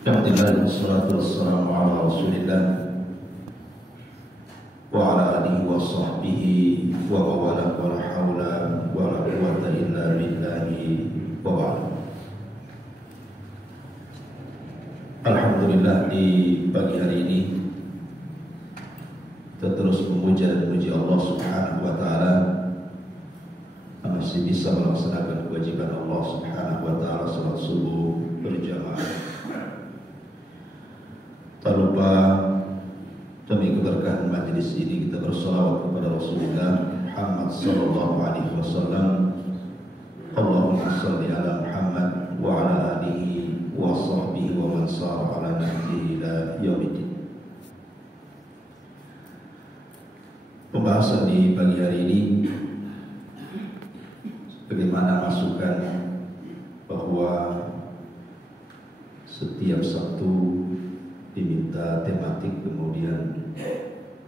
Alhamdulillah, wassalatu wassalamu ala Rasulillah wa ala alihi wa sahbihi wa mawala wa la hawla wa la quwwata illa billahi wa ba'd. Alhamdulillah, di pagi hari ini kita terus memuja dan memuji Allah Subhanahu wa taala, masih bisa melaksanakan kewajiban Allah Subhanahu wa taala salat subuh berjamaah. Tak lupa demi keberkahan majlis ini kita bersalawat kepada Rasulullah Muhammad sallallahu alaihi wasallam. Allahumma shalli ala Muhammad wa ala alihi wa sahbihi wa man sara ala nahjihi ila yaumiddin. Pembahasan di pagi hari ini bagaimana masukan bahwa setiap Sabtu diminta tematik, kemudian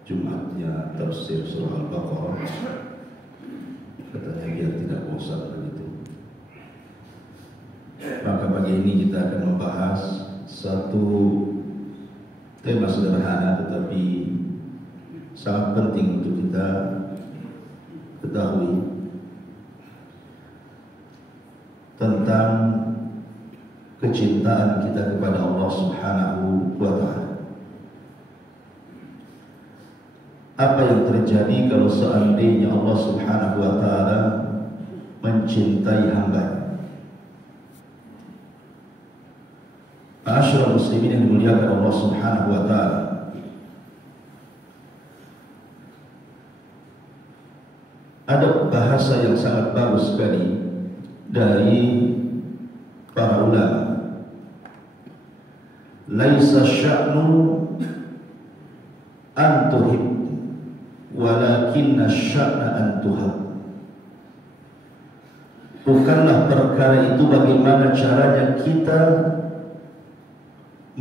Jumatnya tafsir surah Al-Baqarah. Katanya biar tidak bosan begitu. Maka pagi ini kita akan membahas satu tema sederhana tetapi sangat penting untuk kita ketahui tentang kecintaan kita kepada Allah Subhanahu wa ta'ala. Apa yang terjadi kalau seandainya Allah Subhanahu wa ta'ala mencintai hamba? Ma'asyiral muslimin yang dimuliakan Allah Subhanahu wa ta'ala, ada bahasa yang sangat bagus sekali dari para ulama. Laisa sya'nu an tuhib walakinna sya'na an tuhab. Bukanlah perkara itu bagaimana caranya kita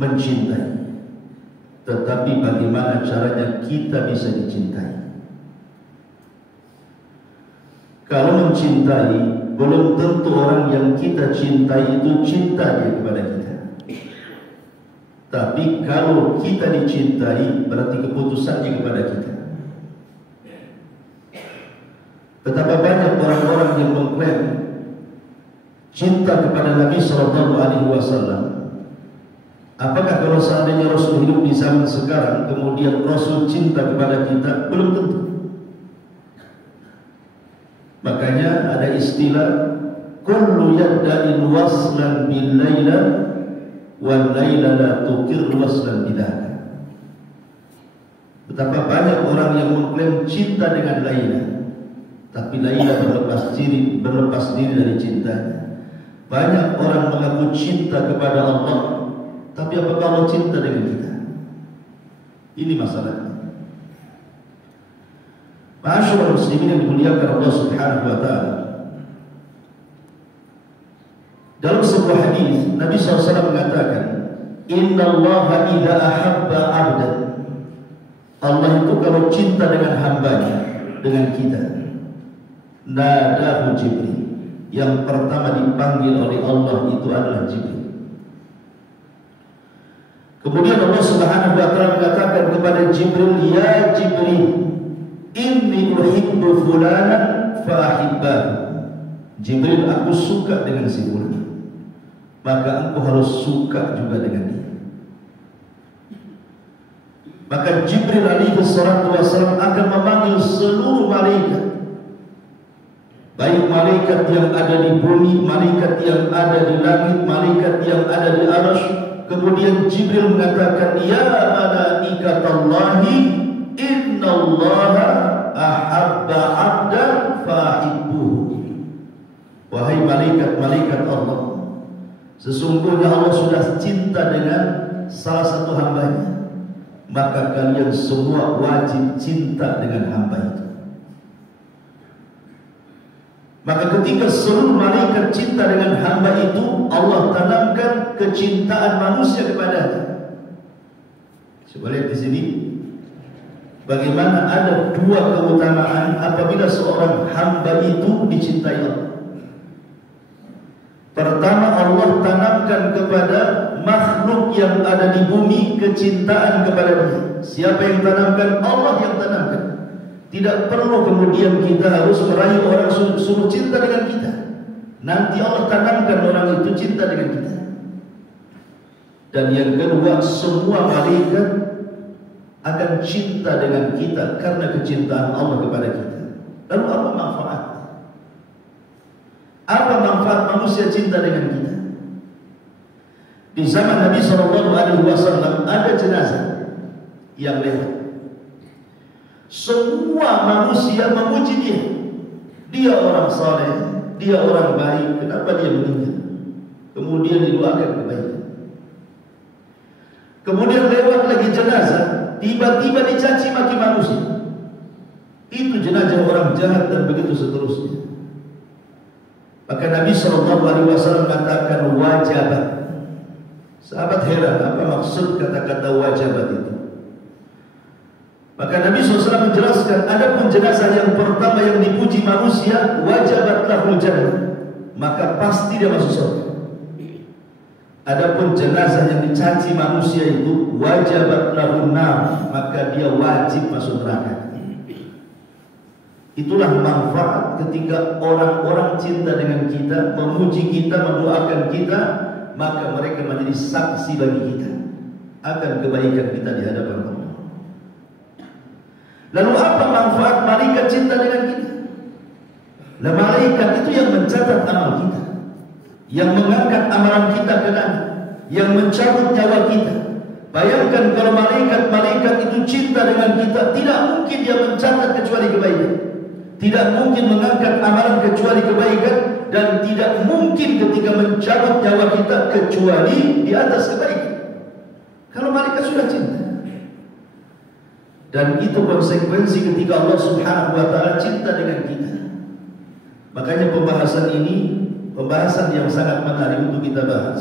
mencintai, tetapi bagaimana caranya kita bisa dicintai. Kalau mencintai, belum tentu orang yang kita cintai itu cinta dia kepada kita. Tapi kalau kita dicintai, berarti keputusannya kepada kita. Betapa banyak orang-orang yang mengklaim cinta kepada Nabi Sallallahu Alaihi Wasallam. Apakah kalau seandainya Rasul hidup di zaman sekarang, kemudian Rasul cinta kepada kita? Belum tentu. Makanya ada istilah kullu yadda'in waslan bil laila wal laila la tuqir waslan bidah. Betapa banyak orang yang mengklaim cinta dengan Laila, tapi Laila berlepas diri dari cintanya. Banyak orang mengaku cinta kepada Allah, tapi apakah Allah cinta dengan kita? Ini masalahnya. Ma'asyiral muslimin yang dimuliakan Allah Subhanahu wa ta'ala, dalam sebuah hadis Nabi SAW mengatakan, innallaha idza ahabba 'abdan, Allah itu kalau cinta dengan hambanya, dengan kita, nadahu Jibril, yang pertama dipanggil oleh Allah itu adalah Jibril. Kemudian Allah Subhanahu wa ta'ala mengatakan kepada Jibril, ya Jibril, inni uhibbu fulanan fa ahibbahu. Jibril, aku suka dengan si fulan, maka engkau harus suka juga dengan dia. Maka Jibril alaihi salatu wasallam akan memanggil seluruh malaikat, baik malaikat yang ada di bumi, malaikat yang ada di langit, malaikat yang ada di arsy. Kemudian Jibril mengatakan, ya malaikatallahi innallaha ahabba 'abdan fa'ahibbuhu. Wahai malaikat-malaikat Allah, sesungguhnya Allah sudah cinta dengan salah satu hambanya, maka kalian semua wajib cinta dengan hamba itu. Maka ketika seluruh malaikat cinta dengan hamba itu, Allah tanamkan kecintaan manusia kepadanya. Coba lihat di sini, bagaimana ada dua keutamaan apabila seorang hamba itu dicintai Allah. Pertama, Allah tanamkan kepada makhluk yang ada di bumi kecintaan kepada Dia. Siapa yang tanamkan? Allah yang tanamkan. Tidak perlu kemudian kita harus meraih orang suruh cinta dengan kita. Nanti Allah tanamkan orang itu cinta dengan kita. Dan yang kedua, semua malaikat akan cinta dengan kita karena kecintaan Allah kepada kita. Lalu apa manfaat? Apa manfaat manusia cinta dengan kita? Di zaman Nabi SAW ada jenazah yang lewat. Semua manusia memuji dia. Dia orang saleh, dia orang baik. Kenapa dia meninggal? Kemudian didoakan kebaikan. Kemudian lewat lagi jenazah, tiba-tiba dicaci maki manusia. Itu jenazah orang jahat dan begitu seterusnya. Maka Nabi SAW katakan wajabat. Sahabat heran, apa maksud kata-kata wajabat itu? Maka Nabi SAW menjelaskan, adapun jenazah yang pertama yang dipuji manusia, wajabat lahul jannah, maka pasti dia masuk surga. Adapun jenazah yang dicaci manusia itu, wajabat lahul nar, maka dia wajib masuk neraka. Itulah manfaat ketika orang-orang cinta dengan kita, memuji kita, mendoakan kita, maka mereka menjadi saksi bagi kita akan kebaikan kita di hadapan Allah. Lalu apa manfaat malaikat cinta dengan kita? Nah, malaikat itu yang mencatat amal kita, yang mengangkat amalan kita ke langit, yang mencabut nyawa kita. Bayangkan kalau malaikat itu cinta dengan kita, tidak mungkin dia mencatat kecuali kebaikan. Tidak mungkin mengangkat amalan kecuali kebaikan, dan tidak mungkin ketika mencabut nyawa kita kecuali di atas kebaikan. Kalau malaikat sudah cinta. Dan itu konsekuensi ketika Allah Subhanahu wa ta'ala cinta dengan kita. Makanya pembahasan ini pembahasan yang sangat menarik untuk kita bahas.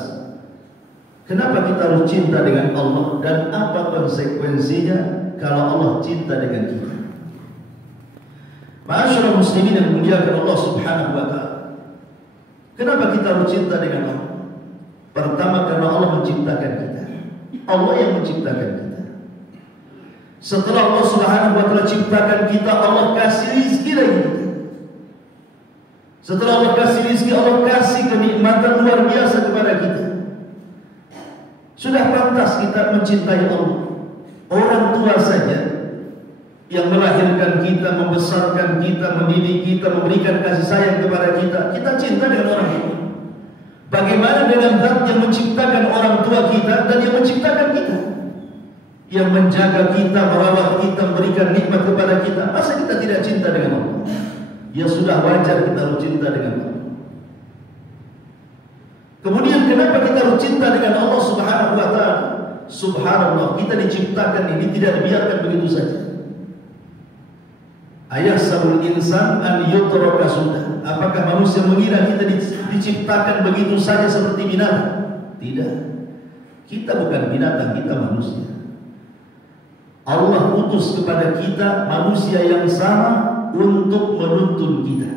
Kenapa kita harus cinta dengan Allah, dan apa konsekuensinya kalau Allah cinta dengan kita? Ma'asyiral muslimin yang dimuliakan Allah Subhanahu wa ta'ala. Kenapa kita harus cinta dengan Allah? Pertama, karena Allah menciptakan kita. Allah yang menciptakan kita. Setelah Allah Subhanahu wa ta'ala ciptakan kita, Allah kasih rizki lagi kita. Setelah Allah kasih rizki, Allah kasih kenikmatan luar biasa kepada kita. Sudah pantas kita mencintai Allah. Orang tua saja yang melahirkan kita, membesarkan kita, mendidik kita, memberikan kasih sayang kepada kita, kita cinta dengan orang itu. Bagaimana dengan Zat yang menciptakan orang tua kita dan yang menciptakan kita, yang menjaga kita, merawat kita, memberikan nikmat kepada kita? Masa kita tidak cinta dengan Allah? Ya sudah, wajar kita harus cinta dengan Allah. Kemudian kenapa kita harus cinta dengan Allah Subhanahu wa ta'ala? Subhanallah, kita diciptakan ini tidak dibiarkan begitu saja. Ayahsabul insan an yutraka sudah. Apakah manusia mengira kita diciptakan begitu saja seperti binatang? Tidak. Kita bukan binatang, kita manusia. Allah utus kepada kita manusia yang sama untuk menuntun kita.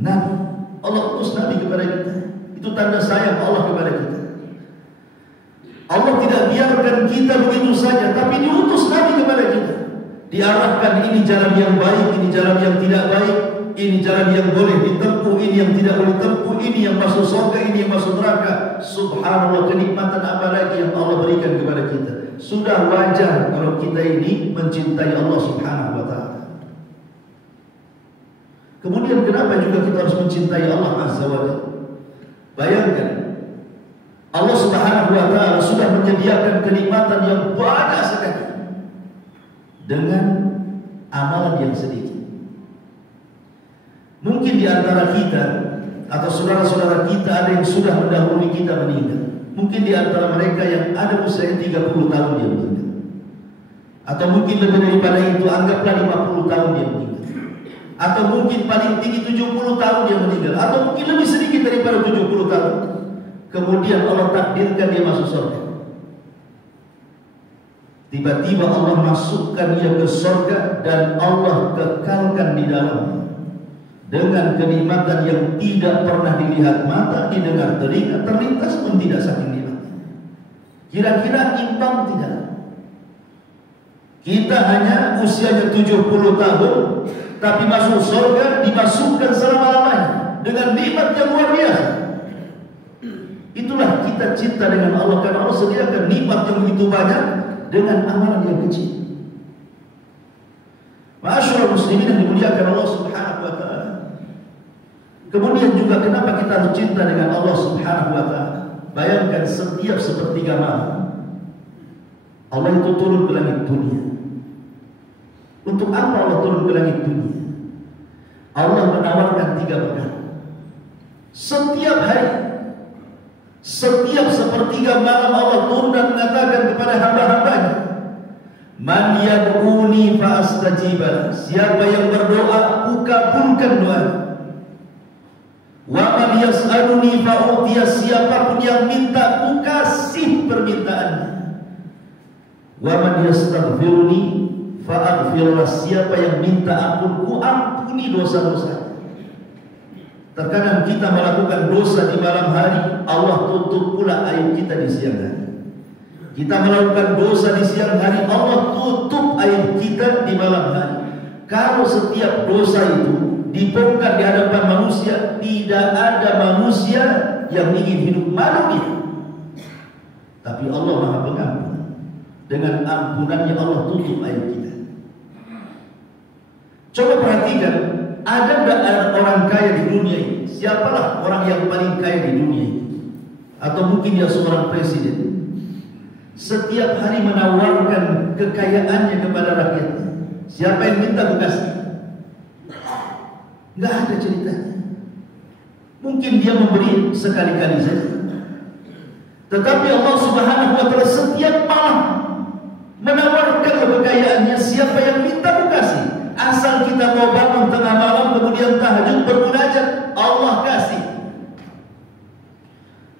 Nabi. Allah utus Nabi kepada kita. Itu tanda sayang Allah kepada kita. Allah tidak biarkan kita begitu saja, tapi diutus Nabi kepada kita. Diarahkan, ini jalan yang baik, ini jalan yang tidak baik, ini jalan yang boleh ditempuh, ini yang tidak boleh ditempuh, ini yang masuk surga, ini yang masuk neraka. Subhanallah, kenikmatan apa lagi yang Allah berikan kepada kita. Sudah wajar kalau kita ini mencintai Allah Subhanahu wa ta'ala. Kemudian kenapa juga kita harus mencintai Allah Azza wa Jalla? Bayangkan, Allah Subhanahu wa ta'ala sudah menyediakan kenikmatan yang banyak sekali dengan amalan yang sedikit. Mungkin di antara kita atau saudara-saudara kita ada yang sudah mendahului kita meninggal. Mungkin di antara mereka yang ada usia 30 tahun dia meninggal. Atau mungkin lebih daripada itu, anggaplah 50 tahun dia meninggal. Atau mungkin paling tinggi 70 tahun dia meninggal. Atau mungkin lebih sedikit daripada 70 tahun. Kemudian Allah takdirkan dia masuk surga. Tiba-tiba Allah masukkan dia ke surga dan Allah kekalkan di dalamnya dengan kenikmatan yang tidak pernah dilihat mata, didengar telinga, terlintas pun tidak saking nikmatnya. Kira-kira imbang tidak? Kita hanya usianya 70 tahun, tapi masuk surga dimasukkan selama-lamanya dengan nikmat yang luar biasa. Itulah kita cinta dengan Allah, karena Allah sediakan nikmat yang begitu banyak dengan amalan yang kecil. Ma'asyiral muslimin yang dimuliakan Allah Subhanahu wa taala. Kemudian juga kenapa kita harus cinta dengan Allah Subhanahu wa taala? Bayangkan setiap sepertiga malam Allah itu turun ke langit dunia. Untuk apa Allah turun ke langit dunia? Allah menawarkan 3 perkara. Setiap hari, setiap sepertiga malam Allah turun dan mengatakan kepada hamba-hambanya, man yad'uni fa astajibah. Siapa yang berdoa, ku kabulkan doa. Wa man yas'aluni fa utiya. Siapapun yang minta, ku kasih permintaannya. Wa man yastaghfiruni fa aghfirlah. Siapa yang minta ampun, ku ampuni dosa-dosa. Terkadang kita melakukan dosa di malam hari, Allah tutup pula aib kita di siang hari. Kita melakukan dosa di siang hari, Allah tutup aib kita di malam hari. Kalau setiap dosa itu dibongkar di hadapan manusia, tidak ada manusia yang ingin hidup malu dia. Tapi Allah Maha Pengampun. Dengan ampunannya Allah tutup aib kita. Coba perhatikan, ada enggak orang kaya di dunia ini? Siapalah orang yang paling kaya di dunia ini? Atau mungkin dia seorang presiden. Setiap hari menawarkan kekayaannya kepada rakyatnya. Siapa yang minta bekasnya? Enggak ada ceritanya. Mungkin dia memberi sekali-kali saja. Tetapi Allah Subhanahu wa taala setiap malam menawarkan kekayaannya. Siapa yang minta bekasnya? Asal kita mau bangun tengah malam kemudian tahajud bermunajat, Allah kasih.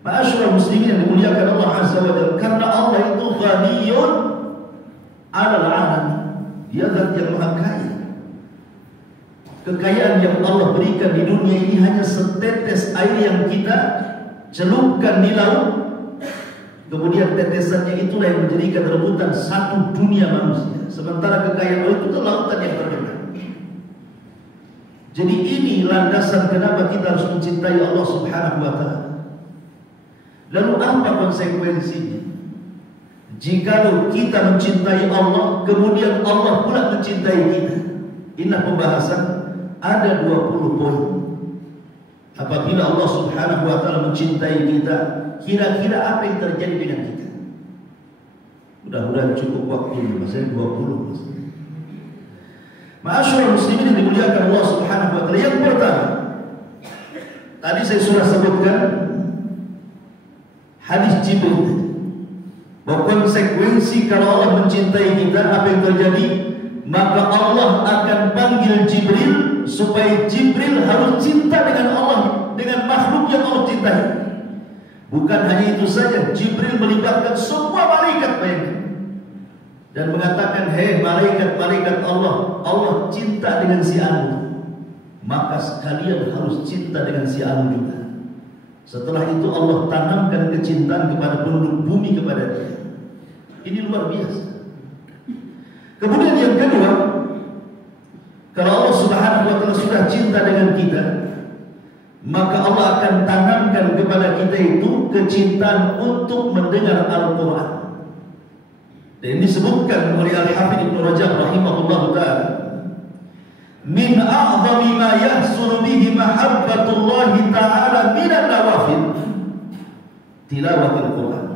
Ma'asyiral muslimin yang dimuliakan Allah Azza wa Jalla, karena Allah itu ghaniyun 'alal 'alamin. Dia zat yang maha kaya. Kekayaan yang Allah berikan di dunia ini hanya setetes air yang kita celupkan di laut. Kemudian tetesannya itulah yang menjadikan rebutan satu dunia manusia. Sementara kekayaan Allah itu lautan yang terdekat. Jadi ini landasan kenapa kita harus mencintai Allah Subhanahu wa taala. Lalu apa konsekuensinya? Jikalau kita mencintai Allah, kemudian Allah pula mencintai kita. Inilah pembahasan, ada 20 poin. Apabila Allah Subhanahu wa taala mencintai kita, kira-kira apa yang terjadi dengan kita? Mudah-mudahan cukup waktu, masih 20. Ma'asyiral muslimin yang dimuliakan Allah Subhanahu wa taala. Yang pertama, tadi saya sudah sebutkan hadis Jibril. Bahwa konsekuensi kalau Allah mencintai kita, apa yang terjadi? Maka Allah akan panggil Jibril supaya Jibril harus cinta dengan Allah, dengan makhluk yang Allah cintai. Bukan hanya itu saja, Jibril melibatkan semua malaikat, bayangkan, dan mengatakan, hei malaikat-malaikat Allah, Allah cinta dengan si Anu, maka sekalian harus cinta dengan si Anu juga. Setelah itu Allah tanamkan kecintaan kepada penduduk bumi kepada dia. Ini luar biasa. Kemudian yang kedua, kalau Allah Subhanahu wa taala sudah cinta dengan kita, maka Allah akan tanamkan kepada kita itu kecintaan untuk mendengar Al-Quran. Dan disebutkan oleh Al-Hafidz Ibnu Rajab rahimahullah ta'ala, min a'zami ma yahsulu bihi mahabbatullah ta'ala min al-nawafil tilawatul Quran.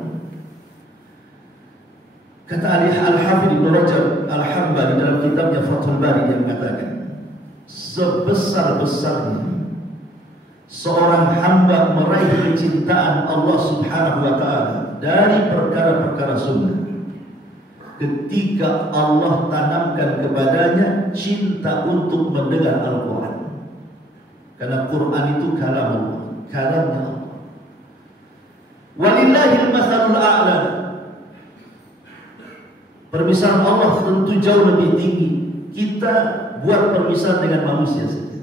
Kata Al-Hafidz Ibnu Rajab Al-Hambali dalam kitabnya Fathul Bari, dia mengatakan, sebesar-besarnya seorang hamba meraih kecintaan Allah Subhanahu wa taala dari perkara-perkara sunnah ketika Allah tanamkan kepadanya cinta untuk mendengar Al-Quran. Karena Quran itu kalam Allah, kalamnya Allah. Walillahil matsalul a'la. Permisalan Allah tentu jauh lebih tinggi. Kita buat permisalan dengan manusia saja.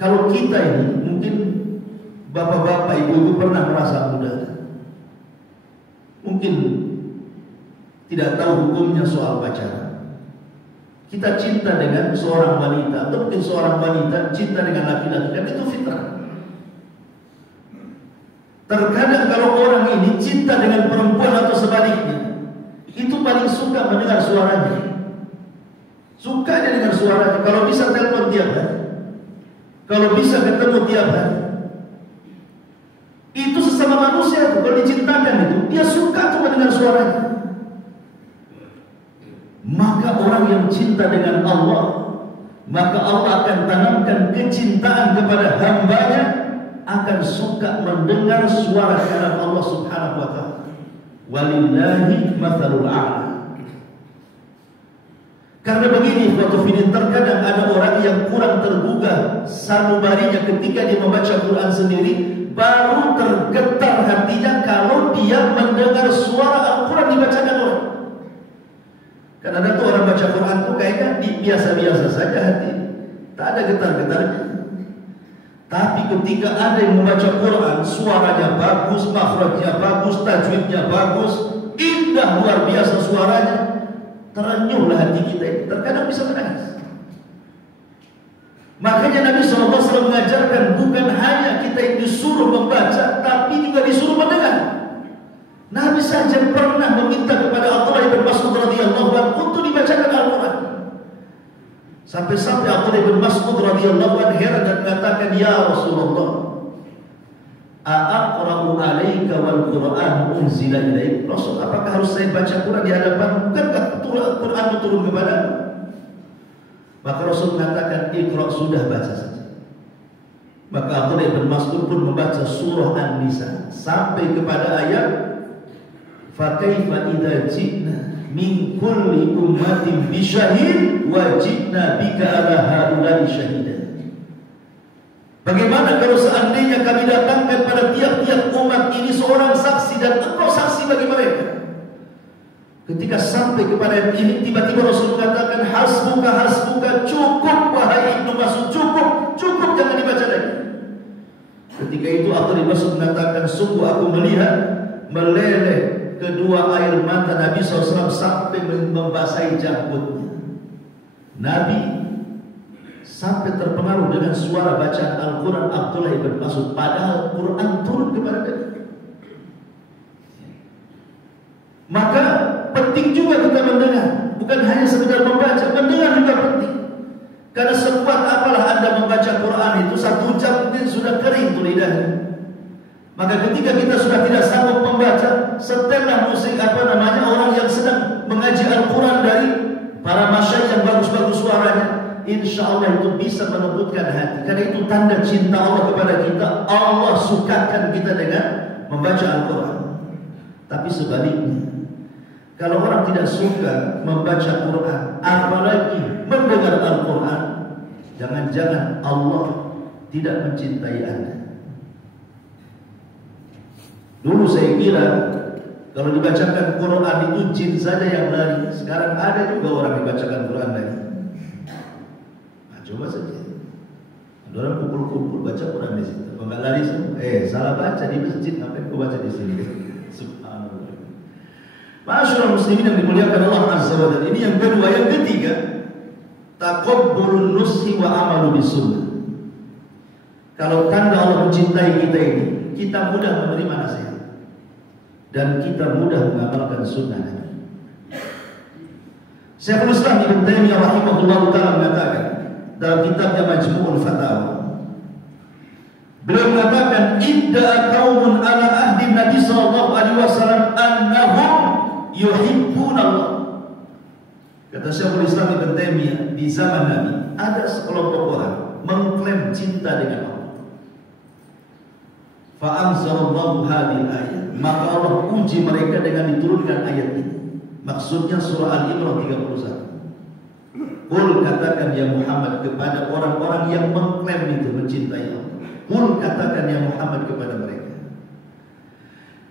Kalau kita ini, mungkin bapak-bapak, ibu-ibu pernah merasa muda. mungkin tidak tahu hukumnya soal pacaran. Kita cinta dengan seorang wanita, atau mungkin seorang wanita cinta dengan laki-laki, dan itu fitrah. Terkadang kalau orang ini cinta dengan perempuan atau sebaliknya, itu paling suka mendengar suaranya. Suka dia dengar suaranya. Kalau bisa telepon tiap hari, kalau bisa ketemu tiap hari. Itu sesama manusia tuh, kalau dicintakan itu, dia suka tuh mendengar suaranya. Maka orang yang cinta dengan Allah, maka Allah akan tanamkan kecintaan kepada hambanya, akan suka mendengar suara kalam Allah subhanahu wa ta'ala. Walillahi mathalul a'la. Karena begini, terkadang ada orang yang kurang tergugah sanubarinya ketika dia membaca Quran sendiri, baru tergetar hatinya kalau dia mendengar suara Al-Quran dibacakan orang. Karena ada tuh orang baca Quran tuh kayaknya biasa-biasa saja hati, tak ada getar-getarnya. Tapi ketika ada yang membaca Quran, suaranya bagus, makhrajnya bagus, tajwidnya bagus, indah luar biasa suaranya, terenyuhlah hati kita ini. Terkadang bisa menangis. Makanya Nabi SAW mengajarkan bukan hanya kita yang disuruh membaca, tapi juga disuruh mendengar. Nabi saja pernah meminta kepada Abdullah bin Mas'ud radhiyallahu anhu untuk dibacakan Al-Quran. Sampai-sampai Abdullah bin Mas'ud radhiyallahu anhu heran dan mengatakan, "Ya Rasulullah, a'aqra'u 'alaika wal Qur'an unzila ilaik?" Rasul, apakah harus saya baca Quran di hadapan? Bukankah Quran turun kepadamu? Maka Rasul mengatakan, "Iqra', sudah baca saja." Maka Abdullah bin Mas'ud pun membaca surah An-Nisa sampai kepada ayat, "Fa kaifa idza ji'na min kulli ummatin bi syahid wa ji'na bika ala haula'i syahida." Bagaimana kalau seandainya kami datangkan pada tiap-tiap umat ini seorang saksi dan engkau saksi bagi mereka? Ketika sampai kepada ayat ini, tiba-tiba Rasul mengatakan, "Hasbuka, hasbuka, cukup wahai Ibnu Mas'ud, cukup, cukup, jangan dibaca lagi." Ketika itu Abdullah bin Mas'ud mengatakan, "Sungguh aku melihat meleleh kedua air mata Nabi SAW sampai membasahi janggutnya." Nabi sampai terpengaruh dengan suara bacaan Al-Quran Abdullah bin Mas'ud, padahal Quran turun kepada Nabi. Maka penting juga kita mendengar, bukan hanya sekedar membaca, mendengar juga penting. Karena sekuat apalah Anda membaca Quran itu, 1 jam mungkin sudah kering tuh lidahnya. Maka ketika kita sudah tidak sanggup membaca, setelah musik orang yang sedang mengaji Al-Quran dari para masyayikh yang bagus-bagus suaranya, insya Allah itu bisa melembutkan hati. Karena itu tanda cinta Allah kepada kita. Allah sukakan kita dengan membaca Al-Quran. Tapi sebaliknya, kalau orang tidak suka membaca Quran, apalagi mendengar Al-Quran, jangan-jangan Allah tidak mencintai Anda. Dulu saya kira kalau dibacakan Quran itu jin saja yang lari. Sekarang ada juga orang dibacakan Quran lari. Nah, coba saja. Ada orang kumpul-kumpul baca Quran di situ. Kalau nggak lari semua, salah baca di masjid, ngapain kau baca di sini? Subhanallah. Masyaallah muslimin yang dimuliakan Allah Azza wa Jalla. Ini yang kedua. Yang ketiga, taqabbulun nushi wa amalu bisunnah. Kalau tanda Allah mencintai kita ini, kita mudah menerima nasihat dan kita mudah mengamalkan sunnah Nabi. Syekhul Islam Ibnu Taimiyah rahimahullah taala mengatakan dalam kitabnya Majmu'ul Fatawa, beliau mengatakan, "Idda qaumun ala ahdi Nabi sallallahu alaihi wasallam annahum yuhibbuna Allah." Kata Syekhul Islam Ibnu Taimiyah, di zaman Nabi ada sekelompok orang mengklaim cinta dengan Allah. Fa'anzalallahu hadhihi ayat, maka Allah uji mereka dengan diturunkan ayat ini. Maksudnya surah Al-Imran 31. Qul, katakan ya Muhammad kepada orang-orang yang mengklaim itu mencintai Allah. Qul, katakan ya Muhammad kepada mereka,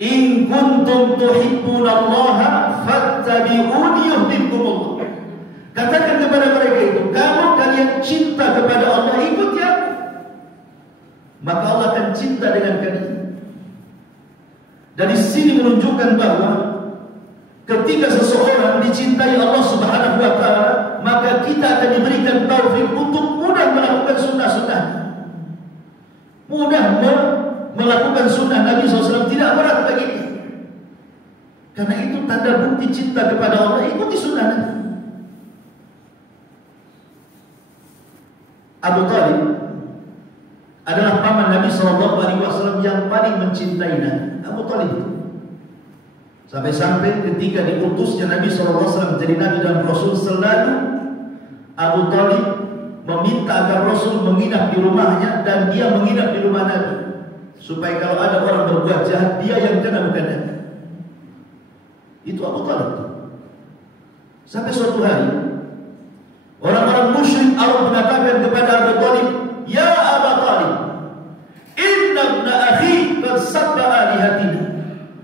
in kuntum tuhibbunallaha fattabi'uni yuhibbukumullah. Katakan kepada mereka itu, kalau kalian cinta kepada Allah, ikuti aku, maka Allah akan cinta dengan kalian. Dari sini menunjukkan bahwa Ketika seseorang dicintai Allah Subhanahu wa taala, maka kita akan diberikan taufik untuk mudah melakukan sunnah-sunnah. Mudah melakukan sunnah Nabi SAW, tidak berat baginya. Karena itu tanda bukti cinta kepada Allah, ikuti sunnah Nabi. Abu Talib adalah paman Nabi SAW yang paling mencintai Nabi. Abu Talib itu sampai-sampai ketika diutusnya Nabi SAW menjadi Nabi dan Rasul, selalu Abu Talib meminta agar Rasul menginap di rumahnya dan dia menginap di rumah Nabi, supaya kalau ada orang berbuat jahat, dia yang kena, bukan Nabi. Itu Abu Talib. Sampai suatu hari orang-orang musyrik Arab mengatakan kepada Abu Talib, "Ya Abu Talib, inna ibna akhi qad sabba alihatina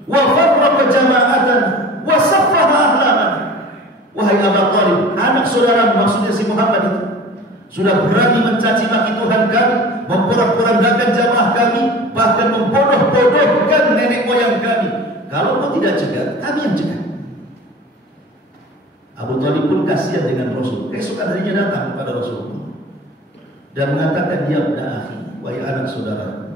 wa farraqa jama'atana wa saffaha ahlana." Wahai Abu Talib, anak saudara, maksudnya si Muhammad itu, sudah berani mencaci maki Tuhan kami, memporak-porandakan jamaah kami, bahkan membodoh-bodohkan nenek moyang kami. Kalau kau tidak cegah, kami yang cegah. Abu Talib pun kasihan dengan Rasul. Keesokan harinya datang kepada Rasul dan mengatakan, "Ya ibna akhi, wahai anak saudara."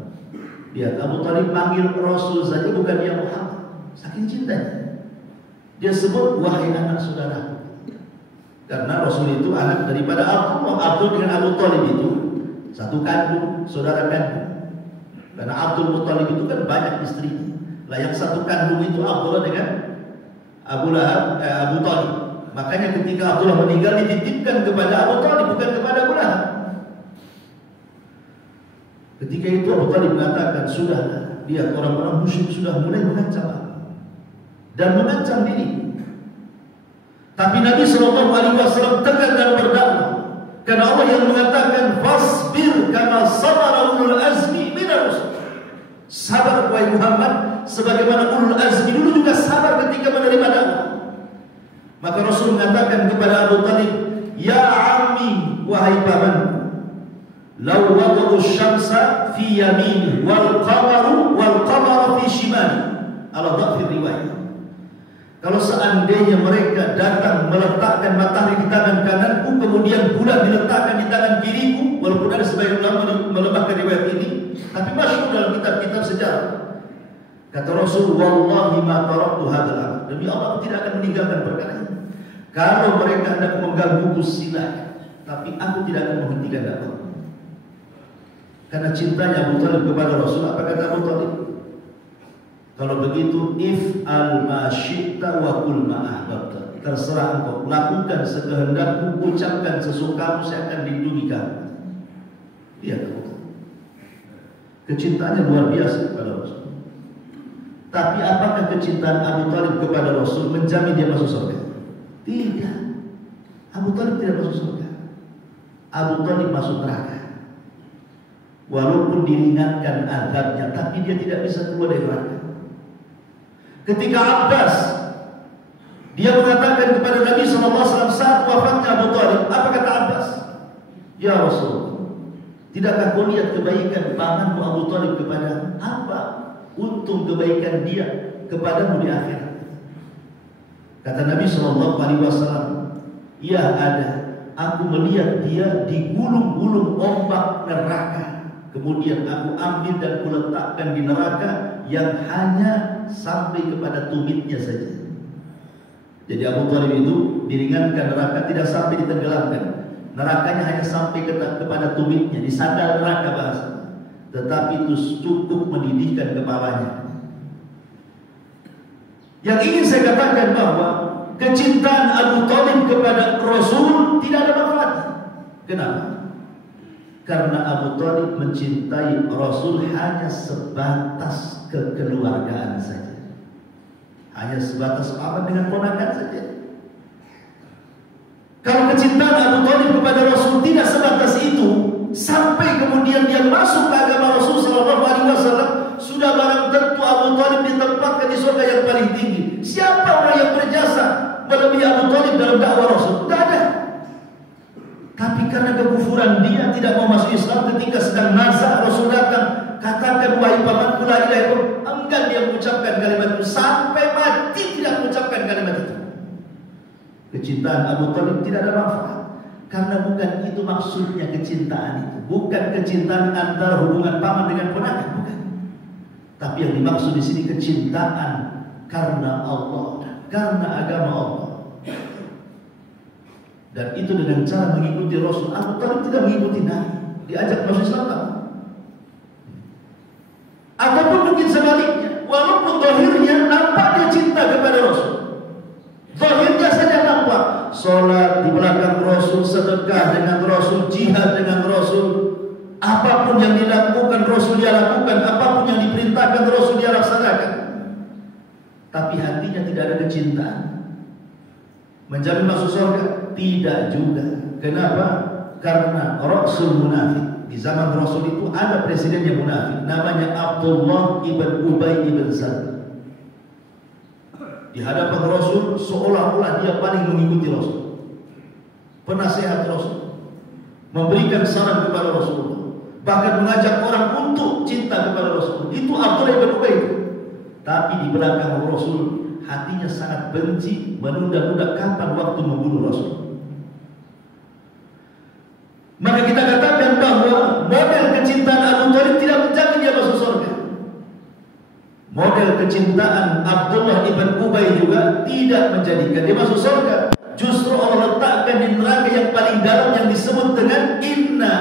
Lihat, Abu Talib panggil Rasul saja, bukan ya Muhammad, saking cintanya. Dia sebut wahai anak saudara, karena Rasul itu anak daripada Abdul. Abdul dengan Abu Talib itu satu kandung, saudara kandung. Karena Abdul Muttalib itu kan banyak istrinya. Lah yang satu kandung itu Abdullah dengan Abu Talib. Makanya ketika Abdullah meninggal, dititipkan kepada Abu Talib, bukan kepada Abu Lahab. Ketika itu Abu Talib mengatakan, "Sudah, lihat orang-orang musyrik sudah mulai mengancam aku dan mengancam diri." Tapi Nabi SAW tegar dalam berdakwah, karena Allah yang mengatakan, "Fasbir kama sabara ulul azmi minar rusul." Sabar wahai Muhammad, sebagaimana ulul azmi dulu juga sabar ketika menerima dakwah. Maka Rasul mengatakan kepada Abu Talib, "Ya ammi, wahai pamanku, law wada'u syamsa fi yamini wal qamara fi shimali." Ala dhafir riwayat. Kalau seandainya mereka datang meletakkan matahari di tangan kananku, kemudian bulan diletakkan di tangan kiriku, walaupun ada sebagian ulama melemahkan riwayat ini, tapi masyhur dalam kitab-kitab sejarah. Kata Rasul, "Wallahi ma taraktu hadzal amr." Demi Allah, aku tidak akan meninggalkan perkara ini. Kalau mereka hendak menggangguku, silakan, tapi aku tidak akan menghentikan dakwah. Karena cintanya Abu Talib kepada Rasul, apa kata Abu Talib? Kalau begitu, if'al ma syi'ta wa kul ma ahbabta. Terserah engkau, lakukan sekehendakmu, ucapkan sesukamu, saya akan lindungi kamu. Lihat, kecintaannya luar biasa kepada Rasul. Tapi apakah kecintaan Abu Talib kepada Rasul menjamin dia masuk surga? Tidak. Abu Talib tidak masuk surga. Abu Talib masuk neraka. Walaupun diringankan azabnya, tapi dia tidak bisa keluar dari neraka. Ketika Abbas, dia mengatakan kepada Nabi SAW saat wafatnya Abu Talib, apa kata Abbas? "Ya Rasul, tidakkah kau lihat kebaikan pamanmu Abu Talib kepada apa untung kebaikan dia kepadamu di akhirat?" Kata Nabi SAW, "Ya ada. Aku melihat dia digulung-gulung ombak neraka. Kemudian aku ambil dan kuletakkan di neraka yang hanya sampai kepada tumitnya saja." Jadi Abu Talib itu diringankan neraka, tidak sampai ditenggelamkan. Nerakanya hanya sampai kepada tumitnya, di sandal neraka bahasa. Tetapi itu cukup mendidihkan kepalanya. Yang ingin saya katakan bahwa kecintaan Abu Talib kepada Rasul tidak ada manfaatnya. Kenapa? Karena Abu Talib mencintai Rasul hanya sebatas kekeluargaan saja. Hanya sebatas paman dengan ponakan saja. Kalau kecintaan Abu Talib kepada Rasul tidak sebatas itu, sampai kemudian dia masuk ke agama Rasul SAW, sudah barang tentu Abu Talib ditempatkan di surga yang paling tinggi. Siapa orang yang berjasa melebihi Abu Talib dalam dakwah Rasul? Tidak ada. Tapi karena kekufuran dia tidak mau masuk Islam, ketika sedang nazar Rasul datang, katakan wahai pamanku la ilaha illallah, enggan dia mengucapkan kalimat itu, sampai mati tidak mengucapkan kalimat itu. Kecintaan Abu Thalib tidak ada manfaat, karena bukan itu maksudnya kecintaan itu. Bukan kecintaan antara hubungan paman dengan ponakan, bukan. Tapi yang dimaksud di sini kecintaan karena Allah, karena agama Allah. Dan itu dengan cara mengikuti Rasul. Abu Thalib tidak mengikuti Nabi, diajak Rasul SAW. Ataupun mungkin sebaliknya, walaupun zahirnya nampak dia cinta kepada Rasul, zahirnya saja nampak sholat di belakang Rasul, sedekah dengan Rasul, jihad dengan Rasul, apapun yang dilakukan Rasul dia lakukan, apapun yang diperintahkan Rasul dia laksanakan. Tapi hatinya tidak ada kecintaan. Menjamin masuk surga? Tidak juga. Kenapa? Karena Rasul munafik. Di zaman Rasul itu ada presiden yang munafik, namanya Abdullah ibn Ubay ibn Salul. Di hadapan Rasul seolah-olah dia paling mengikuti Rasul, penasehat Rasul, memberikan saran kepada Rasul, bahkan mengajak orang untuk cinta kepada Rasul. Itu Abdullah ibn Ubay. Tapi di belakang Rasul hatinya sangat benci, menunda-nunda kapan waktu membunuh Rasul. Maka kita katakan bahwa model kecintaan Abu Thalib tidak menjamin dia masuk surga. Model kecintaan Abdullah ibn Ubay juga tidak menjadikan dia masuk surga. Justru Allah letakkan di neraka yang paling dalam yang disebut dengan inna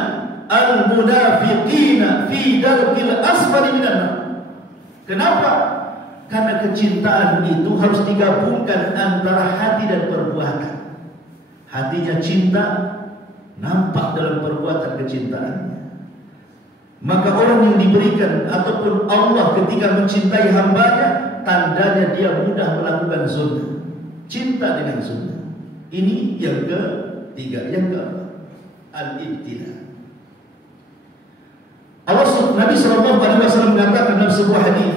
al-munafiqina fi darkil asfali minan nar. Kenapa? Karena kecintaan itu harus digabungkan antara hati dan perbuatan. Hatinya cinta, nampak dalam perbuatan kecintaannya. Maka orang yang diberikan ataupun Allah ketika mencintai hambanya, tandanya dia mudah melakukan sunnah, cinta dengan sunnah. Ini yang ketiga. Yang keempat, al-ibtila. Nabi sallallahu alaihi wasallam mengatakan dalam sebuah hadis,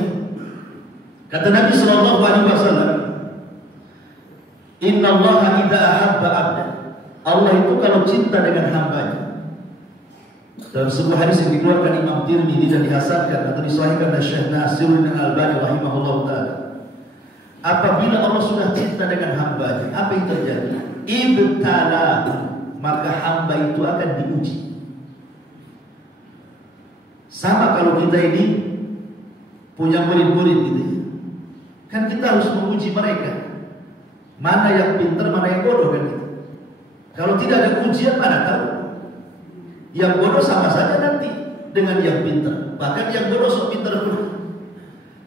kata Nabi sallallahu alaihi wasallam, "Inna Allah idza ahabba 'abdan." Allah itu kalau cinta dengan hambanya. Dalam sebuah hadis yang dikeluarkan Imam Tirmidzi dan dihasankan atau disahihkan oleh Syekh Nasiruddin Al-Albani rahimahullah taala. Apabila Allah sudah cinta dengan hambanya, apa yang terjadi? Ibtala, maka hamba itu akan diuji. Sama kalau kita ini punya murid-murid gitu ya. Kan kita harus menguji mereka. Mana yang pintar, mana yang bodoh kan gitu. Kalau tidak ada ujian, mana tahu? Yang bodoh sama saja nanti dengan yang pintar. Bahkan yang bodoh sok pintar pun.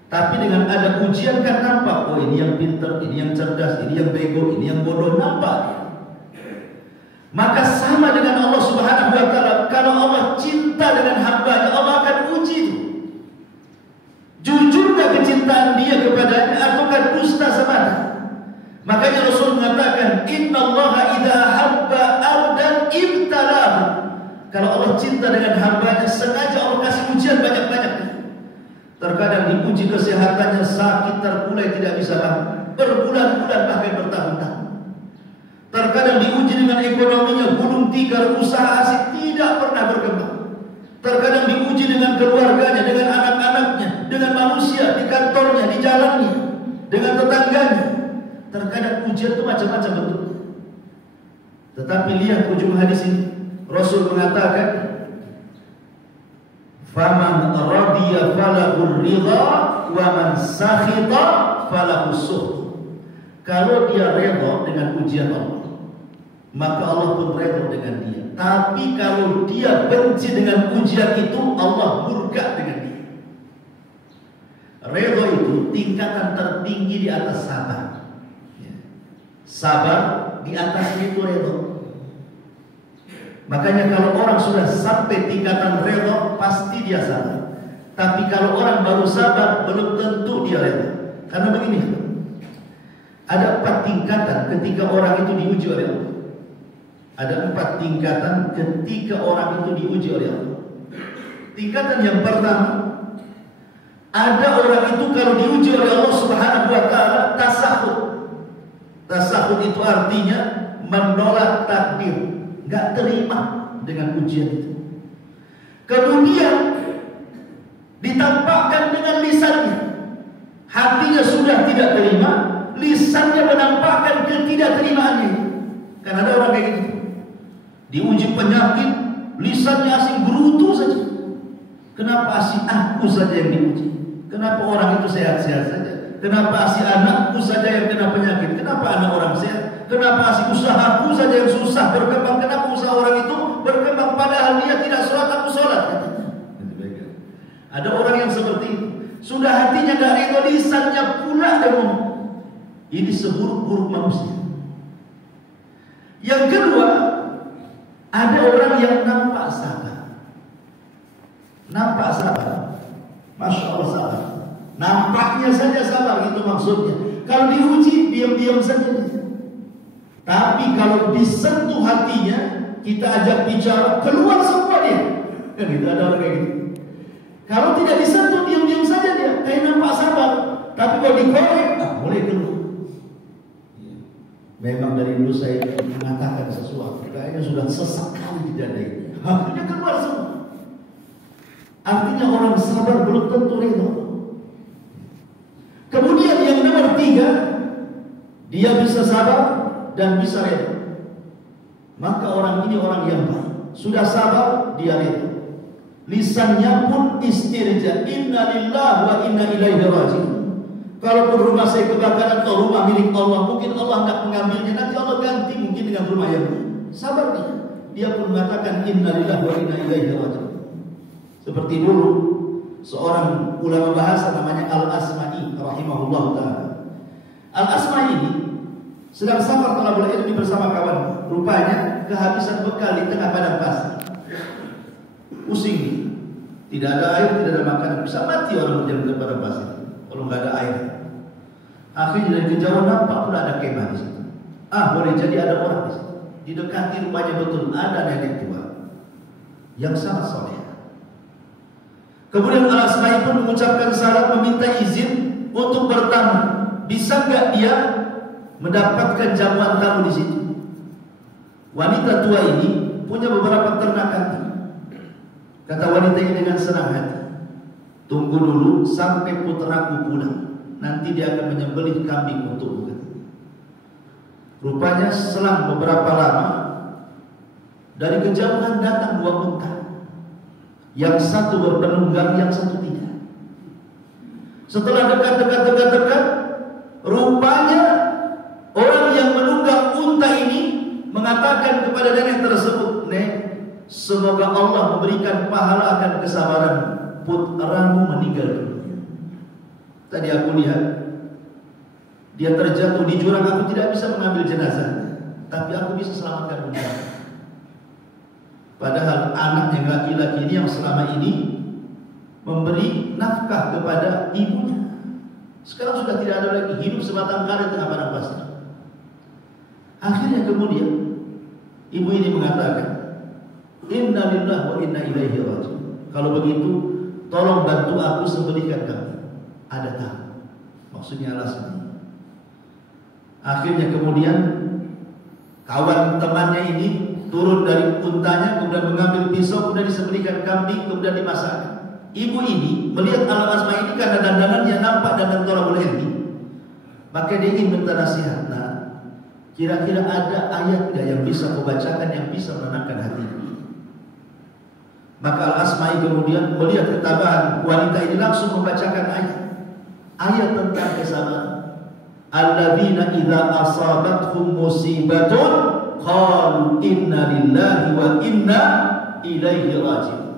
Tapi dengan ada ujian kan nampak, oh ini yang pintar, ini yang cerdas, ini yang bego, ini yang bodoh, nampak. Maka sama dengan Allah Subhanahu wa taala, kalau Allah cinta dengan hamba-Nya, Allah akan uji itu. Jujurkah kecintaan dia kepadanya ataukah dusta semata? Makanya Rasul mengatakan, innallaha idza habba 'abdan ibtalahu. Kalau Allah cinta dengan hambanya, sengaja Allah kasih ujian banyak-banyak. Terkadang diuji kesehatannya, sakit terkulai tidak bisa bangun, berbulan-bulan bahkan bertahun-tahun. Terkadang diuji dengan ekonominya, gulung tikar, usaha asik tidak pernah berkembang. Terkadang diuji dengan keluarganya, dengan anak-anaknya, dengan manusia di kantornya, di jalannya, dengan tetangganya. Terkadang ujian itu macam-macam bentuknya. Tetapi lihat ujung hadis ini, Rasul mengatakan, "Faman radiya falahu ridha wa man sakhita falahu sukh." Kalau dia redha dengan ujian Allah, maka Allah pun redha dengan dia. Tapi kalau dia benci dengan ujian itu, Allah murka dengan dia. Redha itu tingkatan tertinggi di atas sabar. Sabar di atasnya itu redha. Makanya kalau orang sudah sampai tingkatan redha, pasti dia sabar. Tapi kalau orang baru sabar, belum tentu dia redha. Karena begini, ada 4 tingkatan ketika orang itu diuji oleh Allah. Ada 4 tingkatan ketika orang itu diuji oleh Allah. Tingkatan yang pertama, ada orang itu kalau diuji oleh Allah Subhanahu wa taala, tasahud. Tasahud itu artinya menolak takdir, enggak terima dengan ujian itu. Kemudian ditampakkan dengan lisannya, hatinya sudah tidak terima, lisannya menampakkan ketidakterimaannya. Kan ada orang kayak gitu. Diuji penyakit, lisannya asing gerutu saja. Kenapa asing aku saja yang diuji? Kenapa orang itu sehat-sehat saja? Kenapa asing anakku saja yang kena penyakit? Kenapa anak orang sehat? Kenapa asing usahaku saja yang susah berkembang? Kenapa usaha orang itu berkembang padahal dia tidak sholat, aku sholat? Ada orang yang seperti itu. Sudah hatinya gak ridho, lisannya pula dia ngomong. Ini seburuk-buruk manusia. Yang kedua, ada orang yang nampak sabar. Nampak sabar. Masya Allah sabar. Nampaknya saja sabar, itu maksudnya. Kalau diuji, diam-diam saja. Tapi kalau disentuh hatinya, kita ajak bicara, keluar semua dia. Kan itu ada orang kayak gitu. Kalau tidak disentuh, diam-diam saja dia. Kayak nampak sabar. Tapi kalau dikorek, boleh keluar. Memang dari dulu saya mengatakan sesuatu, kayaknya sudah sesak kali di dada ini. Akhirnya keluar semua. Artinya orang sabar belum tentu ridho. Kemudian yang nomor 3, dia bisa sabar dan bisa ridho. Maka orang ini orang yang baik. Sudah sabar, dia ridho. Lisannya pun istirja, inna lillahi wa inna ilaihi raji'un. Kalaupun rumah saya kebakaran atau rumah milik Allah, mungkin Allah hendak mengambilnya, nanti Allah ganti mungkin dengan rumah yang lain. Sabar dia. Dia pun mengatakan inna lillahi wa inna ilaihi raji'un. Seperti dulu seorang ulama bahasa namanya Al-Asma'i rahimahullah ta'ala. Al-Asma'i ini sedang safar talabul ilmi bersama kawan. Rupanya kehabisan bekal di tengah padang pasir. Pusing. Tidak ada air, tidak ada makanan. Bisa mati orang berjalan ke padang pasir kalau nggak ada air. Akhirnya dari kejauhan nampak pula ada kemah di situ. Boleh jadi ada orang di situ. Didekati rupanya betul ada nenek tua yang sangat soleh. Kemudian Al-Asma'i pun mengucapkan salam, meminta izin untuk bertamu. Bisa nggak dia mendapatkan jamuan tamu di situ? Wanita tua ini punya beberapa ternak kambing. Kata wanita ini dengan senang hati, tunggu dulu sampai putraku pulang. Nanti dia akan menyembelih kambing untukku. Rupanya selang beberapa lama, dari kejauhan datang 2 unta. Yang satu berpenunggang, yang satu tidak. Setelah dekat, rupanya orang yang menunggang unta ini mengatakan kepada nenek tersebut, "Nek, semoga Allah memberikan pahala akan kesabaran. Putramu meninggal dunia. Tadi aku lihat dia terjatuh di jurang, aku tidak bisa mengambil jenazahnya, tapi aku bisa selamatkan dunia." Padahal anak yang laki-laki ini yang selama ini memberi nafkah kepada ibunya, sekarang sudah tidak ada lagi, hidup sebatang kara di tengah padang pasir. Akhirnya kemudian ibu ini mengatakan, inna lillahi wa inna ilaihi raji'un. Kalau begitu, tolong bantu aku sembelihkan kami. Ada tamu. Maksudnya Al-Asma'i. Akhirnya kemudian kawan temannya ini turun dari untanya, kemudian mengambil pisau, kemudian disembelihkan kambing, kemudian dimasak. Ibu ini melihat Al-Asma'i ini karena dandanannya nampak dandan thalabul ilmi, maka dia ingin minta nasihat. Nah, kira-kira ada ayat nggak yang bisa kau bacakan yang bisa menenangkan hati? Maka Al-Asma'i kemudian melihat ketabahan wanita ini, langsung membacakan ayat tentang kesabaran. Alladzina idza asabathum musibatun qalu inna lillahi wa inna ilaihi raji'un.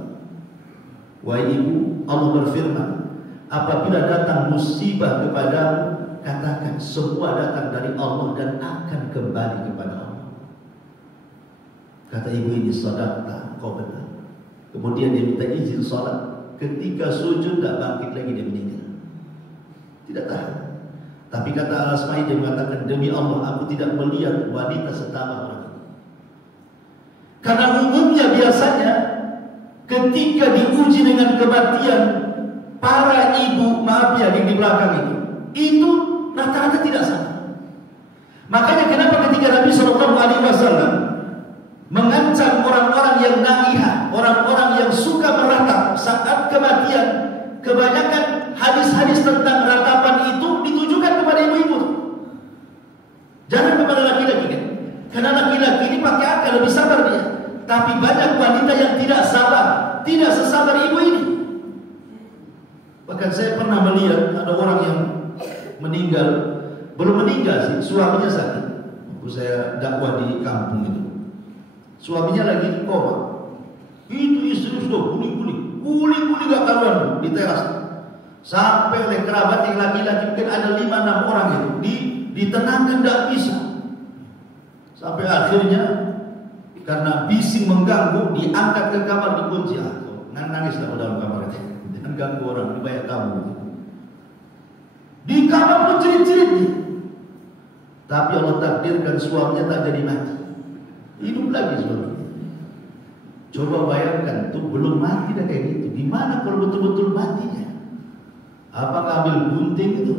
Wahai ibu, Allah berfirman, apabila datang musibah kepadamu, katakan semua datang dari Allah dan akan kembali kepada Allah. Kata ibu ini, sadaqta, kau benar. Kemudian dia minta izin salat. Ketika sujud tak bangkit lagi, dia meninggal. Tidak tahan. Tapi kata Al-Asma'i, dia mengatakan, demi Allah aku tidak melihat wanita setabah orang ini. Karena umumnya biasanya ketika diuji dengan kematian, para ibu, maaf ya di belakang itu rata-rata tidak sama. Makanya kenapa ketika Nabi SAW mengancam orang-orang yang naihah, orang-orang yang suka meratap saat kematian, kebanyakan hadis-hadis tentang ratapan itu ditujukan kepada ibu-ibu. banyak wanita yang tidak sabar, tidak sesabar ibu ini. Bahkan saya pernah melihat ada orang yang meninggal, belum meninggal sih, suaminya sakit. Waktu saya dakwah di kampung itu, suaminya lagi koma. Itu istri sudah guling-guling gak karuan di teras. Sampai oleh kerabat yang laki-laki mungkin ada 5-6 orang itu ditenangkan tidak bisa. Sampai akhirnya karena bising mengganggu diangkat ke kamar, dikunci. Nangis dalam kamar itu. Jangan ganggu orang, ini banyak tamu. Di kamar pun cerit-cerit. Tapi Allah takdirkan suaminya tak jadi mati, hidup lagi suaminya. Coba bayangkan, tuh belum mati dah kayak gitu. Gimana kalau betul-betul matinya? Apa ngambil gunting itu,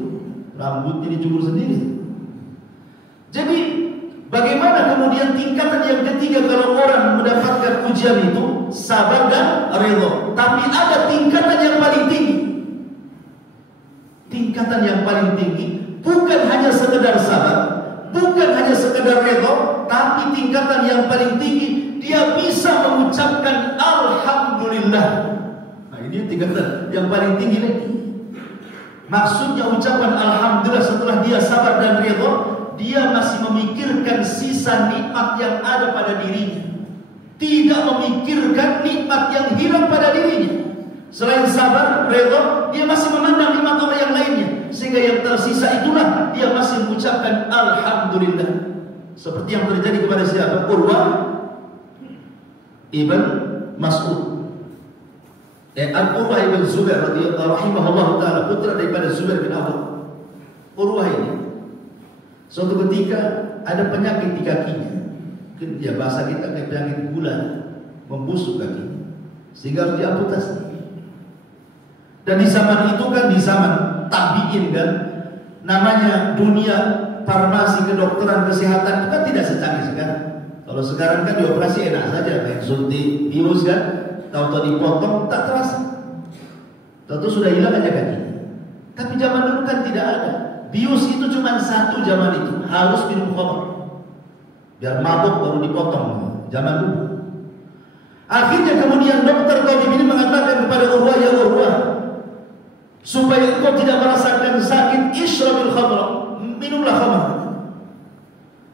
rambutnya dicukur sendiri? Jadi bagaimana kemudian tingkatan yang ketiga kalau orang mendapatkan ujian itu sabar dan redha? Tapi ada tingkatan yang paling tinggi. Tingkatan yang paling tinggi bukan hanya sekedar sabar, bukan hanya sekedar redha, tapi tingkatan yang paling tinggi dia bisa mengucapkan alhamdulillah. Nah, ini tingkatan yang paling tinggi lagi. Maksudnya ucapan alhamdulillah setelah dia sabar dan redha, dia masih memikirkan sisa nikmat yang ada pada dirinya, tidak memikirkan nikmat yang hilang pada dirinya. Selain sabar, redha, dia masih memandang nikmat orang yang lainnya, sehingga yang tersisa itulah dia masih mengucapkan alhamdulillah. Seperti yang terjadi kepada siapa? Urwah ibn Mas'ud. Urwah ibn Zubair rahimahullah ta'ala, putra daripada Zubair bin Awwam. Urwah ini suatu ketika ada penyakit di kakinya. Ya bahasa kita kayak penyakit gula, membusuk kakinya, sehingga harus diamputasi. Dan di zaman itu kan, di zaman tabi'in kan, namanya dunia farmasi, kedokteran, kesehatan itu kan tidak secanggih sekarang. Kalau sekarang kan dioperasi enak saja, kayak suntik bius kan, tahu-tahu dipotong tak terasa, tahu-tahu sudah hilang aja kakinya. Tapi zaman dulu kan tidak ada. Bius itu cuma satu zaman itu, harus minum khamr, biar mabuk baru dipotong zaman dulu. Akhirnya kemudian dokter tabib ini mengatakan kepada Urwah, ya Urwah, supaya engkau tidak merasakan sakit, ishrabil khamr, minumlah khamr.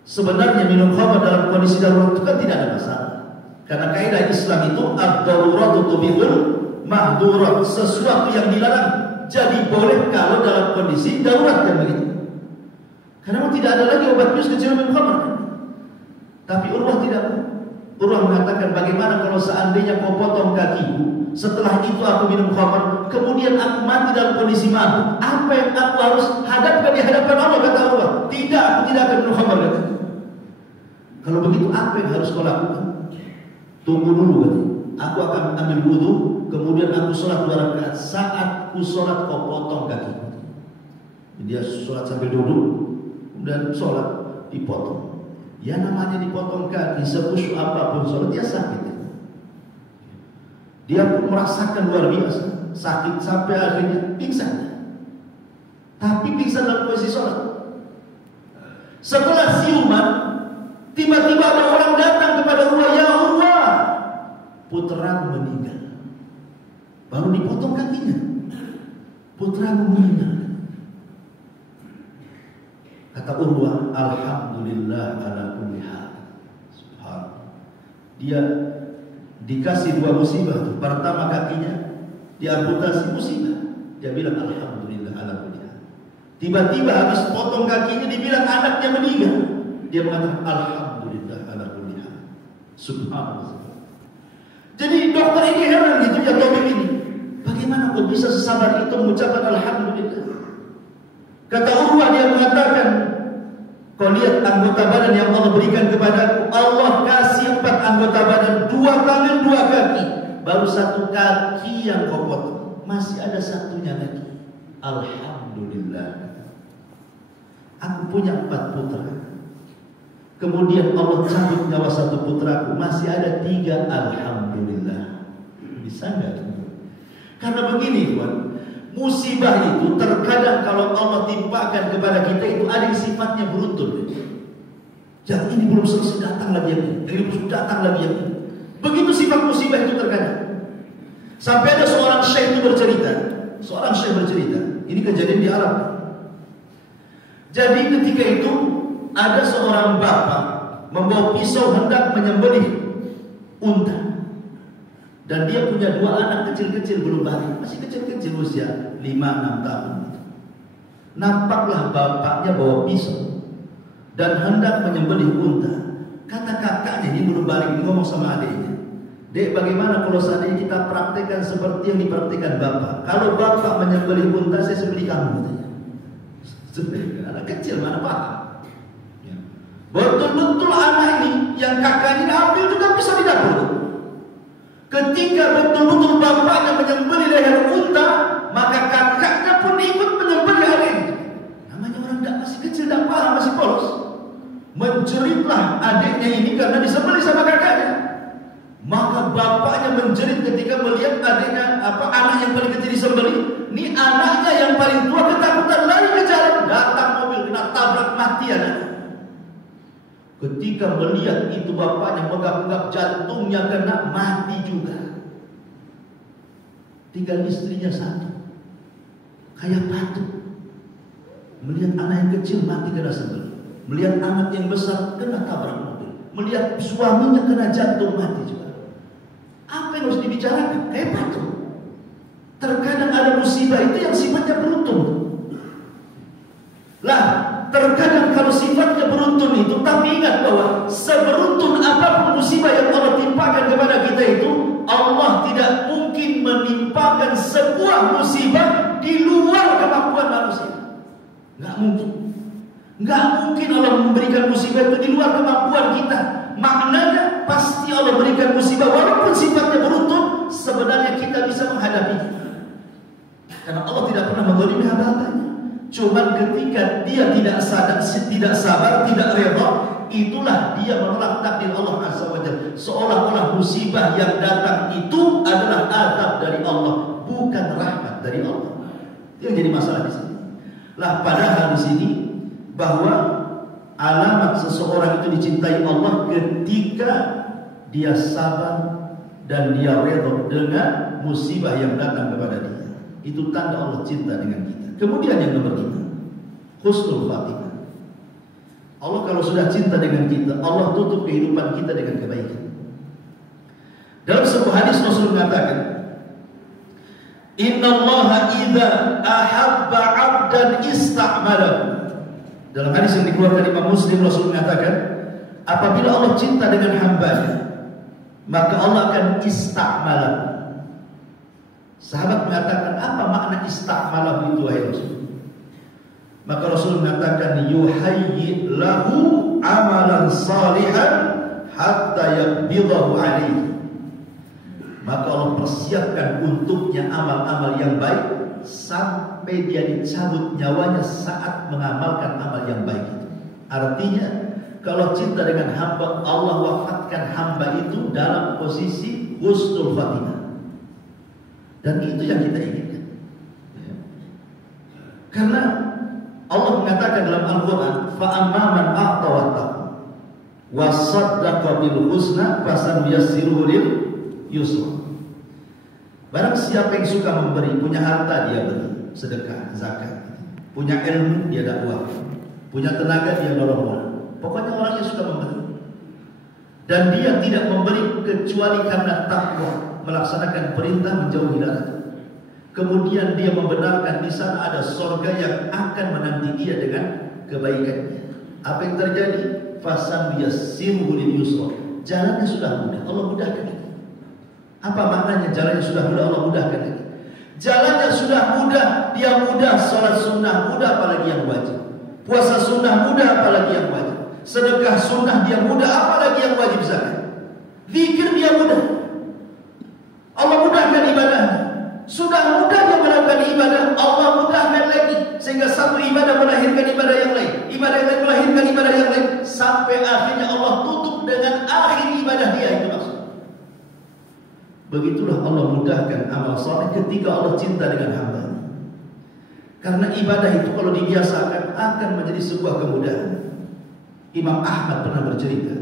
Sebenarnya minum khamr dalam kondisi darurat itu kan tidak ada masalah, karena kaidah Islam itu ad-daruratu tubihul mahdurat, sesuatu yang dilarang jadi boleh kalau dalam kondisi darurat kan begitu. Karena tidak ada lagi obat bius kecuali minum khamr. Tapi Urwah tidak. Urwah mengatakan, bagaimana kalau seandainya kau potong kakiku, setelah itu aku minum khamr, kemudian aku mati dalam kondisi mabuk, apa yang aku harus hadapkan di hadapan Allah? Kata Urwah, tidak, aku tidak akan minum khamr. Kalau begitu apa yang harus kau lakukan? Tunggu dulu katanya. Aku akan ambil wudu, kemudian aku sholat 2 rakaat. Saat ku sholat kau potong kakiku. Dia sholat sambil duduk, kemudian sholat dipotong. Ya namanya dipotong kaki, sekhusyuk apapun sholat dia sakit. Dia pun merasakan luar biasa sakit sampai akhirnya pingsan. Tapi pingsan dalam posisi sholat. Setelah siuman, tiba-tiba ada orang datang kepada Urwah, ya Urwah, putramu meninggal. Baru dipotong kakinya, putramu meninggal. Kata Urwah, alhamdulillah ala kulli hal. Subhanallah. Dia dikasih 2 musibah. Pertama kakinya diamputasi, musibah. Dia bilang alhamdulillah ala kulli hal. Tiba-tiba habis potong kakinya dibilang anaknya meninggal. Dia mengatakan alhamdulillah ala kulli hal. Subhanallah. Jadi dokter ini heran gitu ya, topik ini. Bagaimana kok bisa sesabar itu mengucapkan alhamdulillah? Kata Urwah, dia mengatakan, kau lihat anggota badan yang Allah berikan kepadaku. Allah kasih 4 anggota badan, 2 tangan 2 kaki. Baru 1 kaki yang kau potong, masih ada 1-nya lagi. Alhamdulillah. Aku punya 4 putra, kemudian Allah cabut nyawa 1 putraku, masih ada 3. Alhamdulillah. Bisa nggak? Karena begini tuan, musibah itu terkadang kalau Allah timpakan kepada kita itu ada yang sifatnya beruntun. Yang ini belum selesai datang lagi yang ini belum datang lagi yang ini. Begitu sifat musibah itu terkadang. Sampai ada seorang syekh itu bercerita, ini kejadian di Arab. Jadi ketika itu ada seorang bapak membawa pisau hendak menyembelih unta. Dan dia punya 2 anak kecil-kecil belum balik, masih kecil-kecil usia 5-6 tahun. Nampaklah bapaknya bawa pisau dan hendak menyembelih unta. Kata kakaknya, ini belum balik, ini ngomong sama adiknya, "Dek, bagaimana kalau seandainya kita praktekkan seperti yang dipraktekkan bapak? Kalau bapak menyembelih unta, saya sembelih kamu," katanya. Anak kecil mana paham? Ya. Betul-betul anak ini yang kakaknya ambil juga pisau di dapur. Ketika betul-betul bapaknya menyembelih leher unta, maka kakaknya pun ikut menyembelih adiknya. Namanya orang masih kecil, tidak paham, masih polos. Menjeritlah adiknya ini karena disembelih sama kakaknya. Maka bapaknya menjerit ketika melihat adiknya, anak yang paling kecil disembelih. Ini anaknya yang paling tua ketakutan, lari ke jalan, datang mobil kena tabrak, mati anaknya. Ketika melihat itu bapaknya megap-megap, jantungnya kena, mati juga. Tinggal istrinya satu, kayak patut. Melihat anak yang kecil mati kena sembelih, melihat anak yang besar kena tabrak mobil, melihat suaminya kena jantung, mati juga. Apa yang harus dibicarakan? Kayak patut. Terkadang ada musibah itu yang sifatnya beruntun. Lah, terkadang kalau sifatnya beruntun itu, tapi ingat bahwa seberuntun apapun musibah yang Allah timpakan kepada kita itu, Allah tidak mungkin menimpakan sebuah musibah di luar kemampuan manusia. Nggak mungkin. Nggak mungkin Allah memberikan musibah itu di luar kemampuan kita. Maknanya pasti Allah berikan musibah walaupun sifatnya beruntun, sebenarnya kita bisa menghadapinya. Karena Allah tidak pernah menggolimi hamba-hambanya. Cuman ketika dia tidak sabar, tidak rela, itulah dia menolak takdir Allah Azza wa Jalla. Seolah-olah musibah yang datang itu adalah azab dari Allah, bukan rahmat dari Allah. Itu yang jadi masalah di sini. Lah, padahal di sini bahwa alamat seseorang itu dicintai Allah ketika dia sabar dan dia rela dengan musibah yang datang kepada dia. Itu tanda Allah cinta dengan kita. Kemudian yang nomor 5, husnul khatimah. Allah kalau sudah cinta dengan kita, Allah tutup kehidupan kita dengan kebaikan. Dalam sebuah hadis Rasul mengatakan, "Innallaha idza ahabba 'abdan ista'malahu." Dalam hadis yang dikeluarkan Imam Muslim, Rasul mengatakan, apabila Allah cinta dengan hamba-Nya, maka Allah akan ista'malahu. Sahabat mengatakan, apa makna ista'malahu itu, wahai Rasul? Maka Rasul mengatakan, yuhayyi lahu amalan salihan hatta yaqbidahu alaihi. Maka Allah persiapkan untuknya amal-amal yang baik sampai dia dicabut nyawanya saat mengamalkan amal yang baik itu. Artinya, kalau cinta dengan hamba, Allah wafatkan hamba itu dalam posisi husnul khatimah. Dan itu yang kita inginkan. Karena Allah mengatakan dalam Al-Quran, فَأَمَّا مَنْ أَعْطَى وَاتَّقَى وَصَدَّقَ بِالْحُسْنَى فَسَنُيَسِّرُهُ لِلْيُسْرَى. Barang siapa yang suka memberi, punya harta dia beri, sedekah, zakat. Punya ilmu dia dakwah, punya tenaga dia nolong orang. Pokoknya orang yang suka memberi. Dan dia tidak memberi kecuali karena takwa, melaksanakan perintah, menjauhi larangan. Kemudian dia membenarkan di sana ada surga yang akan menanti dia dengan kebaikannya. Apa yang terjadi? Fasan yassiruhu lil yusra. Jalannya sudah mudah, Allah mudahkan itu. Apa maknanya jalannya sudah mudah, Allah mudahkan lagi? Jalannya sudah mudah, dia mudah salat sunnah, mudah apalagi yang wajib. Puasa sunnah mudah apalagi yang wajib. Sedekah sunnah dia mudah apalagi yang wajib zakat. Zikir dia mudah. Allah mudahkan ibadahnya. Sudah mudah dia melakukan ibadah, Allah mudahkan lagi sehingga satu ibadah melahirkan ibadah yang lain, ibadah yang lain melahirkan ibadah yang lain, sampai akhirnya Allah tutup dengan akhir ibadah dia. Itu maksudnya. Begitulah Allah mudahkan amal saleh ketika Allah cinta dengan hamba. Karena ibadah itu kalau dibiasakan akan menjadi sebuah kemudahan. Imam Ahmad pernah bercerita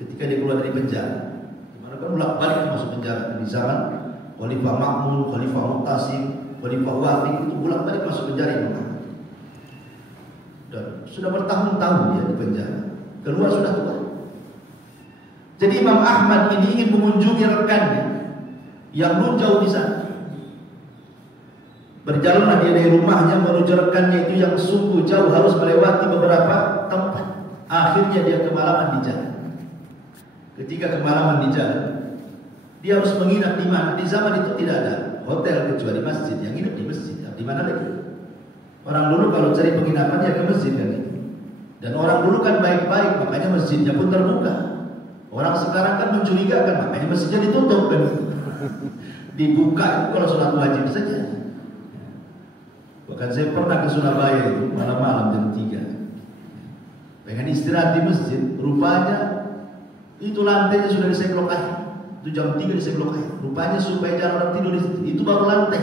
ketika dia keluar dari penjara, di mana Bahkan bolak-balik masuk penjara di zaman Khalifah Ma'mun, Khalifah Mu'tasim, Khalifah Wafiq, itu bolak-balik masuk penjara Imam Ahmad. Dan sudah bertahun-tahun dia di penjara, keluar sudah tua. Jadi Imam Ahmad ini ingin mengunjungi rekannya yang nun jauh di sana. Berjalanlah dia dari rumahnya menuju rekannya itu yang sungguh jauh, harus melewati beberapa tempat. Akhirnya dia kemalaman di jalan. Ketika kemalaman di jalan, dia harus menginap di mana? Di zaman itu tidak ada hotel kecuali masjid. Yang nginap di masjid. Di mana lagi? Orang dulu kalau cari penginapan ya ke masjid kan gitu. Dan orang dulu kan baik-baik, makanya masjidnya pun terbuka. Orang sekarang kan mencurigakan, makanya masjidnya ditutup kan. Dibuka itu kalau sholat wajib saja. Bahkan saya pernah ke Surabaya itu malam-malam jam 3. Pengen istirahat di masjid, rupanya itu lantainya sudah diseblok air. Itu jam 3 diseblok air. Rupanya supaya jangan orang tidur di situ. Itu baru lantai,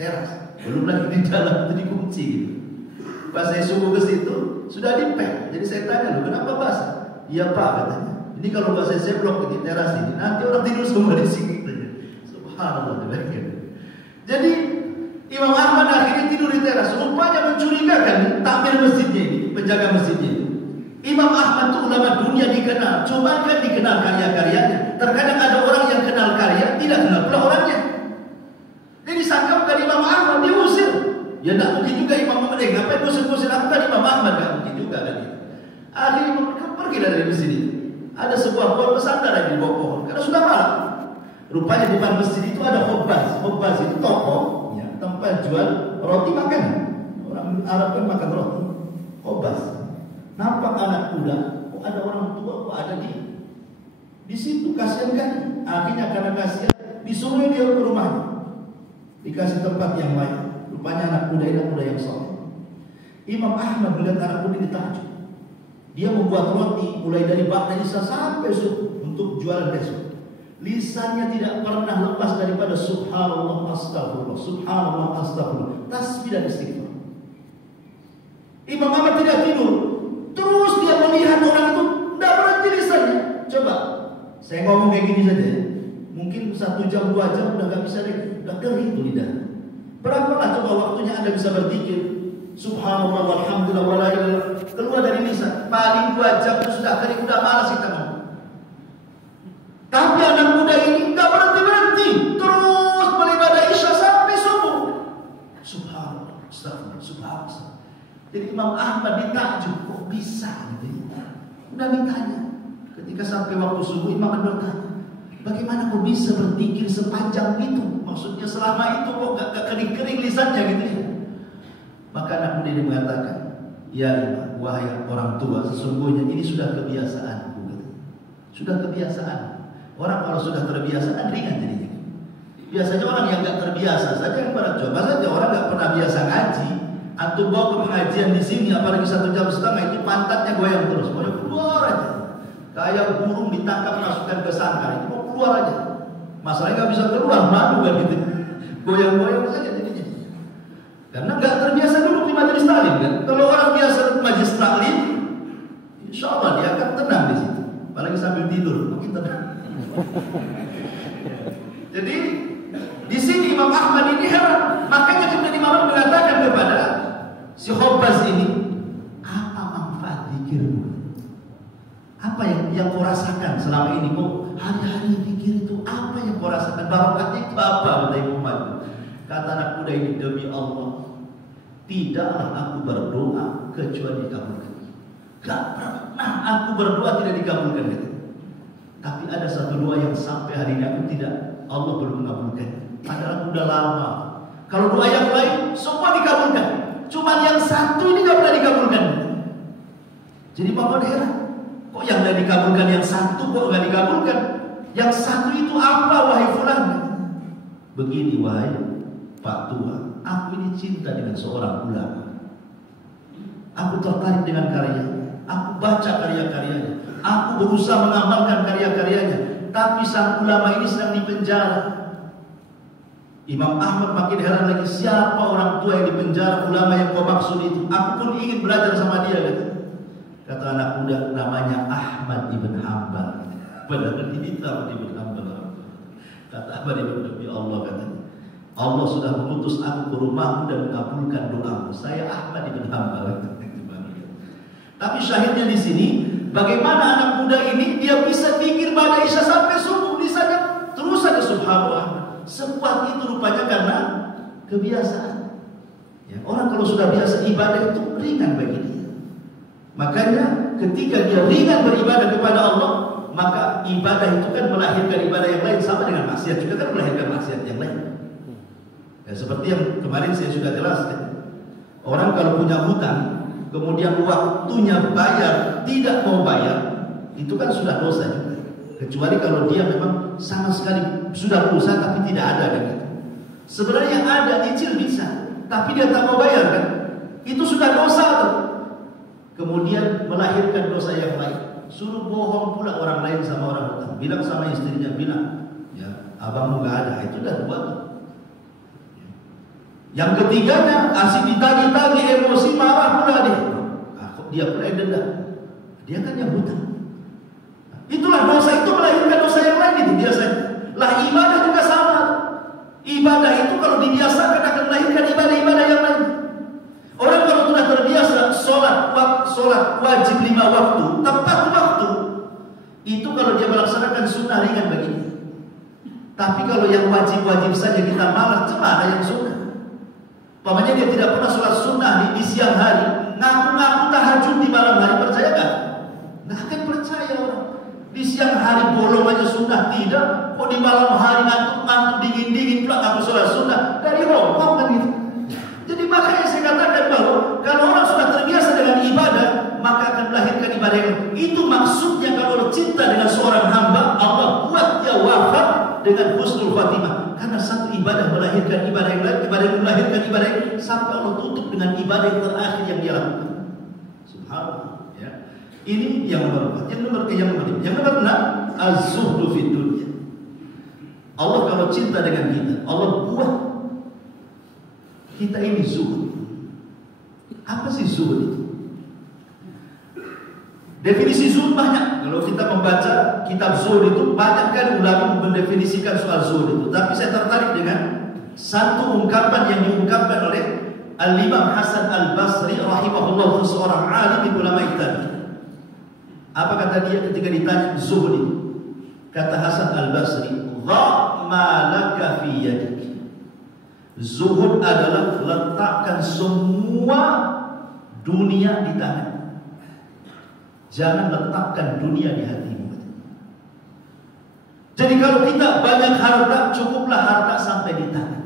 teras. Belum lagi di dalam itu dikunci gitu. Pas saya subuh ke situ sudah dipek. Jadi saya tanya, "Loh, kenapa basah?" "Iya Pak," katanya. "Ini kalau nggak saya seblok di teras ini, nanti orang tidur semua di sini." Subhanallah. Jadi Imam Ahmad akhirnya tidur di teras. Rupanya mencurigakan takmir masjidnya ini, penjaga masjidnya ini. Imam Ahmad itu ulama dunia dikenal, cuma kan dikenal karya-karyanya. Terkadang ada orang yang kenal karya, tidak kenal pula orangnya. Jadi disangkakan Imam Ahmad diusir. Ya tidak mungkin juga Imam Ahmad. Ngapain usir-usir aku kan Imam Ahmad? Tidak mungkin juga kan. Akhirnya pergi dari masjid itu. Ada sebuah pohon pesantren di bawah pohon, karena sudah malam. Rupanya di depan masjid itu ada khobaz. Khobaz itu toko, ya, tempat jual roti makan. Orang Arab kan makan roti. Khobaz. Nampak anak muda, kok ada orang tua, kok ada di situ, kasihan kan? Akhirnya karena kasihan, disuruh dia ke rumahnya, dikasih tempat yang baik. Rupanya anak muda yang soleh. Imam Ahmad melihat anak muda ini takjub. Dia membuat roti mulai dari ba'da isya sampai subuh untuk jualan besok. Lisannya tidak pernah lepas daripada subhanallah astagfirullah, subhanallah astagfirullah, tasbih dan istighfar. Imam Ahmad tidak tidur. Terus dia melihat orang itu tidak berhenti lisannya. Coba saya ngomong kayak gini saja, mungkin 1 jam 2 jam udah gak bisa lagi, udah kering tuh lidah. Berapa coba waktunya Anda bisa berzikir subhanallah walhamdulillah wala ilaha illallah, keluar dari lisan paling 2 jam itu sudah kering, udah malas kita ngomong. Tapi anak muda ini gak berhenti terus beribadah isya sampai subuh. Subhanallah, astagfirullah, subhanallah. Jadi Imam Ahmad ditakjub, kok bisa gitu. Udah ditanya. Ketika sampai waktu subuh, Imam Ahmad bertanya, bagaimana kok bisa berzikir sepanjang itu? Maksudnya selama itu kok gak kering-kering lisannya gitu ya. Maka anak muda ini mengatakan, ya Imam, wahai orang tua, sesungguhnya ini sudah kebiasaan. Sudah kebiasaan. Orang kalau sudah terbiasa kan ringan jadinya. Biasanya orang yang gak terbiasa saja yang pernah coba saja, orang gak pernah biasa ngaji. Antum bawa ke pengajian di sini, apalagi 1,5 jam itu pantatnya goyang terus, mau keluar aja. Kayak burung ditangkap masukkan ke sangkar, itu mau keluar aja. Masalahnya nggak bisa keluar, malu kan gitu. Goyang-goyang saja jadinya. Karena nggak terbiasa dulu di majelis taklim kan. Kalau orang biasa di majelis taklim, insya Allah dia akan tenang di situ. Apalagi sambil tidur, makin tenang. Jadi di sini Imam Ahmad ini heran. Makanya kemudian Imam Ahmad mengatakan kepada si Khobaz ini, apa manfaat zikirmu? Apa yang kau rasakan selama ini? Kau hari-hari zikir itu apa yang kau rasakan? Barokahnya itu apa? Kata Imam Ahmad. Kata anak muda ini, demi Allah, tidaklah aku berdoa kecuali dikabulkan. Gak pernah aku berdoa tidak dikabulkan. Tapi ada satu doa yang sampai hari ini aku tidak, Allah belum mengabulkan. Padahal udah lama. Kalau doa yang lain semua dikabulkan, cuma yang satu ini gak pernah dikabulkan. Jadi Bapak heran, kok yang gak dikabulkan yang satu kok gak dikabulkan? Yang satu itu apa wahai fulan? Begini wahai Pak Tua, aku ini cinta dengan seorang ulama. Aku tertarik dengan karyanya, aku baca karya-karyanya, aku berusaha mengamalkan karya-karyanya. Tapi sang ulama ini sedang dipenjara. Imam Ahmad makin heran lagi, siapa orang tua yang dipenjara, ulama yang kau maksud itu? Aku pun ingin belajar sama dia. Kata anak muda, namanya Ahmad ibn Hanbal. Padahal diminta Ahmad bin Hanbal. Kata Ahmad bin Hanbal, Allah katanya, Allah sudah mengutus aku ke rumahmu dan mengabulkan doamu. Saya Ahmad bin Hanbal. Tapi syahidnya di sini, bagaimana anak muda ini dia bisa pikir pada Isya sampai subuh di sana terus ada subhanallah. Sekuat itu rupanya karena kebiasaan. Ya, orang kalau sudah biasa ibadah itu ringan bagi dia. Makanya ketika dia ringan beribadah kepada Allah, maka ibadah itu kan melahirkan ibadah yang lain, sama dengan maksiat juga kan melahirkan maksiat yang lain. Ya, seperti yang kemarin saya sudah jelaskan. Orang kalau punya hutang, kemudian waktunya bayar, tidak mau bayar, itu kan sudah dosa juga. Kecuali kalau dia memang sama sekali sudah berusaha tapi tidak ada dan itu. Sebenarnya ada cicil bisa, tapi dia tak mau bayar kan? Itu sudah dosa tuh. Kemudian melahirkan dosa yang lain. Suruh bohong pula orang lain sama orang hutang. Bilang sama istrinya, bilang, ya abangmu gak ada, itu udah buat. Yang ketiganya, asik ditagi-tagi, emosi, marah pula dia. Dia pula yang dendam. Dia kan yang hutang. Itulah dosa itu melahirkan dosa yang lain itu biasanya. Lah ibadah juga sama. Ibadah itu kalau dibiasakan akan melahirkan ibadah-ibadah yang lain. Orang kalau sudah terbiasa sholat wajib 5 waktu, tepat waktu, itu kalau dia melaksanakan sunnah ringan baginya. Tapi kalau yang wajib-wajib saja kita malas, cemana yang sunnah? Pamannya dia tidak pernah sholat sunnah di siang hari, ngaku-ngaku tahajud di malam hari, percaya gak? Nggak akan percaya orang. Di siang hari bolong aja sunnah tidak, kok di malam hari ngantuk-ngantuk dingin-dingin pula ngaku sholat sunnah, dari rokok kan gitu. Jadi makanya saya katakan bahwa kalau orang sudah terbiasa dengan ibadah, maka akan melahirkan ibadah yang itu maksudnya kalau Allah cinta dengan seorang hamba, Allah buat dia wafat dengan husnul khatimah. Karena satu ibadah melahirkan ibadah yang lain, ibadah yang melahirkan ibadah yang lain, sampai Allah tutup dengan ibadah yang terakhir yang dia lakukan. Subhanallah. Ya. Ini yang nomor 4. Yang nomor 6, az-zuhdu fid dunya. Allah kalau cinta dengan kita, Allah buat kita ini zuhud. Apa sih zuhud itu? Definisi zuhud banyak. Kalau kita membaca kitab zuhud itu banyak kan ulama mendefinisikan soal zuhud itu. Tapi saya tertarik dengan satu ungkapan yang diungkapkan oleh Al-Imam Hasan Al-Basri rahimahullah, seorang alim ulama tadi. Apa kata dia ketika ditanya zuhud itu? Kata Hasan Al-Basri, "Dha ma laka fi yadik." Zuhud adalah letakkan semua dunia di tangan. Jangan letakkan dunia di hatimu. Jadi kalau kita banyak harta, cukuplah harta sampai di tangan.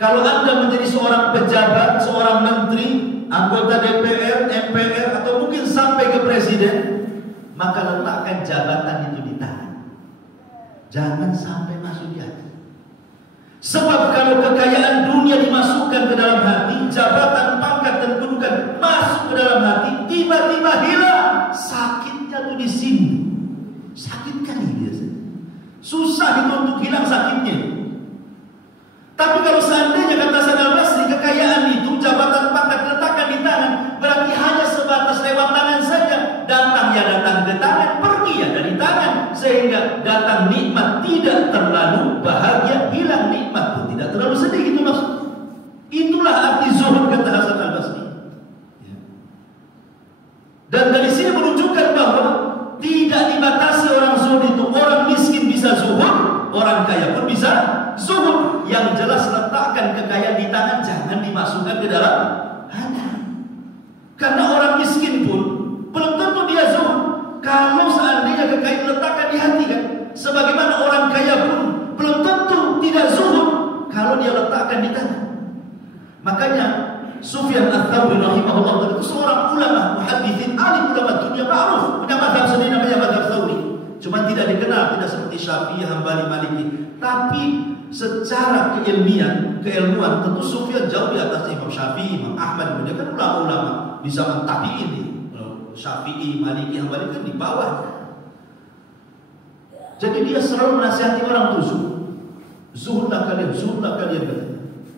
Kalau Anda menjadi seorang pejabat, seorang menteri, anggota DPR, MPR, atau mungkin sampai ke presiden, maka letakkan jabatan itu di tangan. Jangan sampai masuk di hati. Sebab kalau kekayaan dunia dimasukkan ke dalam hati, jabatan, pangkat dan kedudukan masuk ke dalam hati, tiba-tiba hilang. Sakitnya tuh di sini. Sakit kali biasanya. Susah itu untuk hilang sakitnya. Tapi kalau seandainya kata Hasan Al-Basri, kekayaan itu, jabatan, pangkat letakkan di tangan, berarti hanya sebatas lewat tangan saja. Datang ya datang ke tangan, pergi ya dari tangan, sehingga datang nikmat tidak terlalu bahagia, hilang nikmat pun tidak terlalu sedih, gitu maksud. Itulah arti zuhud kata Hasan Al-Basri. Dan dari sini menunjukkan bahwa tidak dibatasi orang zuhud itu. Orang miskin bisa zuhud, orang kaya pun bisa zuhud. Yang jelas letakkan kekayaan di tangan, jangan dimasukkan ke dalam hati. Karena orang miskin pun belum tentu dia zuhud kalau seandainya kekayaan letakkan di hati kan. Sebagaimana orang kaya pun belum tentu tidak zuhud kalau dia letakkan di tangan. Makanya Sufyan Ats-Tsauri rahimahullah itu seorang ulama muhadditsin, alim ulama dunia ma'ruf, punya mazhab sendiri namanya mazhab Tsauri. Cuma tidak dikenal, tidak seperti Syafi'i, Hambali, Maliki. Tapi secara keilmuan tentu Sufyan jauh di atas Imam Syafi'i, Imam Ahmad. Dia kan ulama-ulama di zaman tabi'in ini. Syafi'i, Maliki, Hambali kan di bawah. Jadi dia selalu menasihati orang itu zuhudlah kalian, zuhudlah kalian.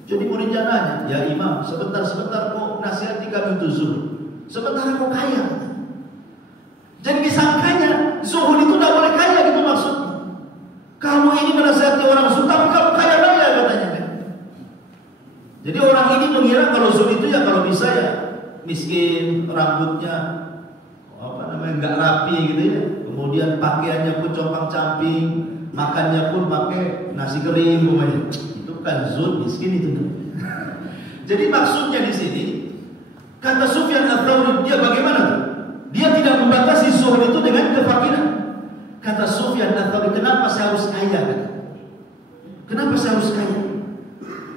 Jadi muridnya nanya, ya Imam, sebentar-sebentar kok nasihati kami itu zuhud. Sebentar kok kaya. Jadi disangkanya zuhud itu tidak boleh kaya. menasihati orang zuhud, tapi kamu kaya raya katanya kan. Jadi orang ini mengira kalau zuhud itu ya kalau bisa ya miskin, rambutnya nggak rapi gitu ya. Kemudian pakaiannya pun compang-camping, makannya pun pakai nasi kering umpamanya. Itu kan zuhud, miskin itu. Jadi maksudnya di sini kata Sufyan Ats-Tsauri, dia bagaimana? Dia tidak membatasi zuhud itu dengan kefakiran. Kata Sufyan Ats-Tsauri, kenapa saya harus kaya? Kenapa saya harus kaya?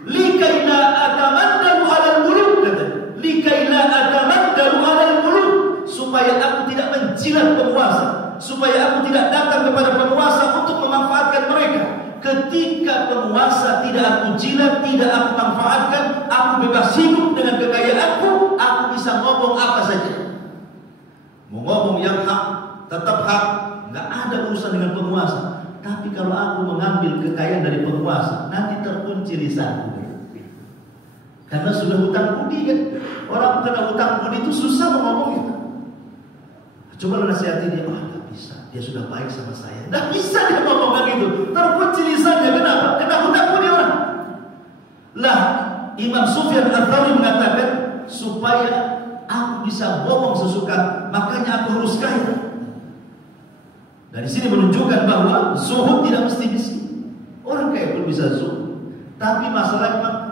Likaila atamaddalu 'alal muluk, kata. Likaila atamaddalu 'alal muluk, supaya aku tidak menjilat penguasa, supaya aku tidak datang kepada penguasa untuk memanfaatkan mereka. Ketika penguasa tidak aku jilat, tidak aku manfaatkan, aku bebas hidup dengan kekayaanku, aku bisa ngomong apa saja. Mau ngomong yang hak, tetap hak, nggak ada urusan dengan penguasa. Tapi kalau aku mengambil kekayaan dari penguasa, nanti terkunci lisanku. Karena sudah hutang budi kan. Orang kena hutang budi itu susah ngomong gitu. Coba lu nasihati dia, nggak bisa. Dia sudah baik sama saya. Nggak bisa dia ngomong gitu. Terkunci lisannya. Kenapa? Kena hutang budi orang. Lah, Imam Sufyan Ats-Tsauri mengatakan supaya aku bisa ngomong sesuka, makanya aku harus kaya. Dari sini menunjukkan bahwa zuhud tidak mesti miskin. Orang kaya pun bisa zuhud. Tapi masalahnya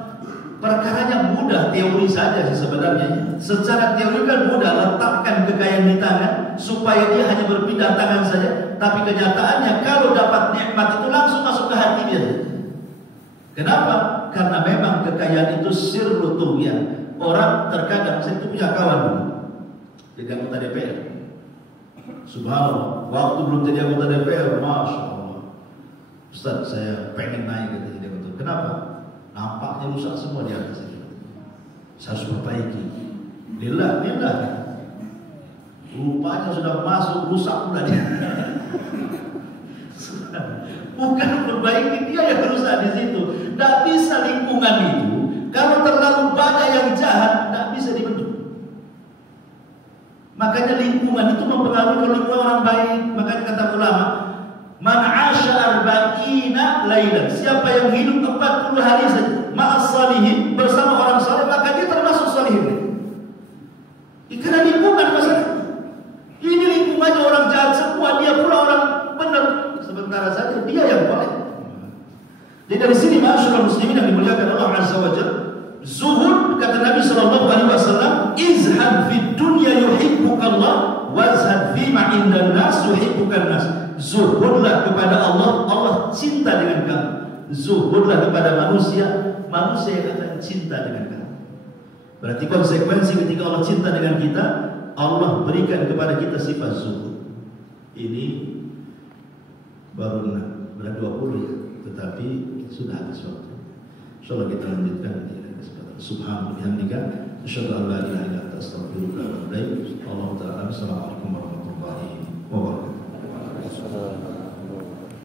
perkaranya mudah, teori saja sih sebenarnya. Secara teori kan mudah, letakkan kekayaan di tangan supaya dia hanya berpindah tangan saja. Tapi kenyataannya kalau dapat nikmat itu langsung masuk ke hati dia. Kenapa? Karena memang kekayaan itu sirru tughyan. Orang terkadang, saya itu punya kawan dulu jadi anggota DPR. Subhanallah, waktu belum jadi anggota DPR, Masya Allah, Ustaz saya pengen naik gitu jadi anggota. Kenapa? Nampaknya rusak semua di atas itu. Saya harus perbaiki. Lillah. Rupanya sudah masuk rusak pula dia. Bukan perbaiki, dia yang rusak di situ. Tidak bisa lingkungan itu. Kalau terlalu banyak yang jahat, tidak bisa dibentuk. Makanya lingkungan itu mempengaruhi kalau lingkungan orang baik. Makanya kata ulama, man 'asha arba'ina lailan, siapa yang hidup 40 hari saja ma'as salihin, bersama orang saleh, maka dia termasuk salihin. Karena lingkungan masalah. Ini lingkungannya orang jahat semua, dia pula orang benar. Sementara saja dia yang boleh. Jadi dari sini ma'asyiral muslimin yang dimuliakan Allah Azza wa Jalla, zuhud kata Nabi sallallahu alaihi wasallam, izhad fid dunya yuhibbukallah wazhad fi ma indan nas yuhibbukan nas. Zuhudlah kepada Allah, Allah cinta dengan kamu. Zuhudlah kepada manusia, manusia yang akan cinta dengan kamu. Berarti konsekuensi ketika Allah cinta dengan kita, Allah berikan kepada kita sifat zuhud. Ini baru 20 ya, tetapi sudah habis waktu. Insyaallah kita lanjutkan di kesempatan. Subhanallah bihamdika, asyhadu an la ilaha illa anta, astaghfiruka wa atubu ilaik. Allahu ta'ala. Assalamualaikum warahmatullahi wabarakatuh.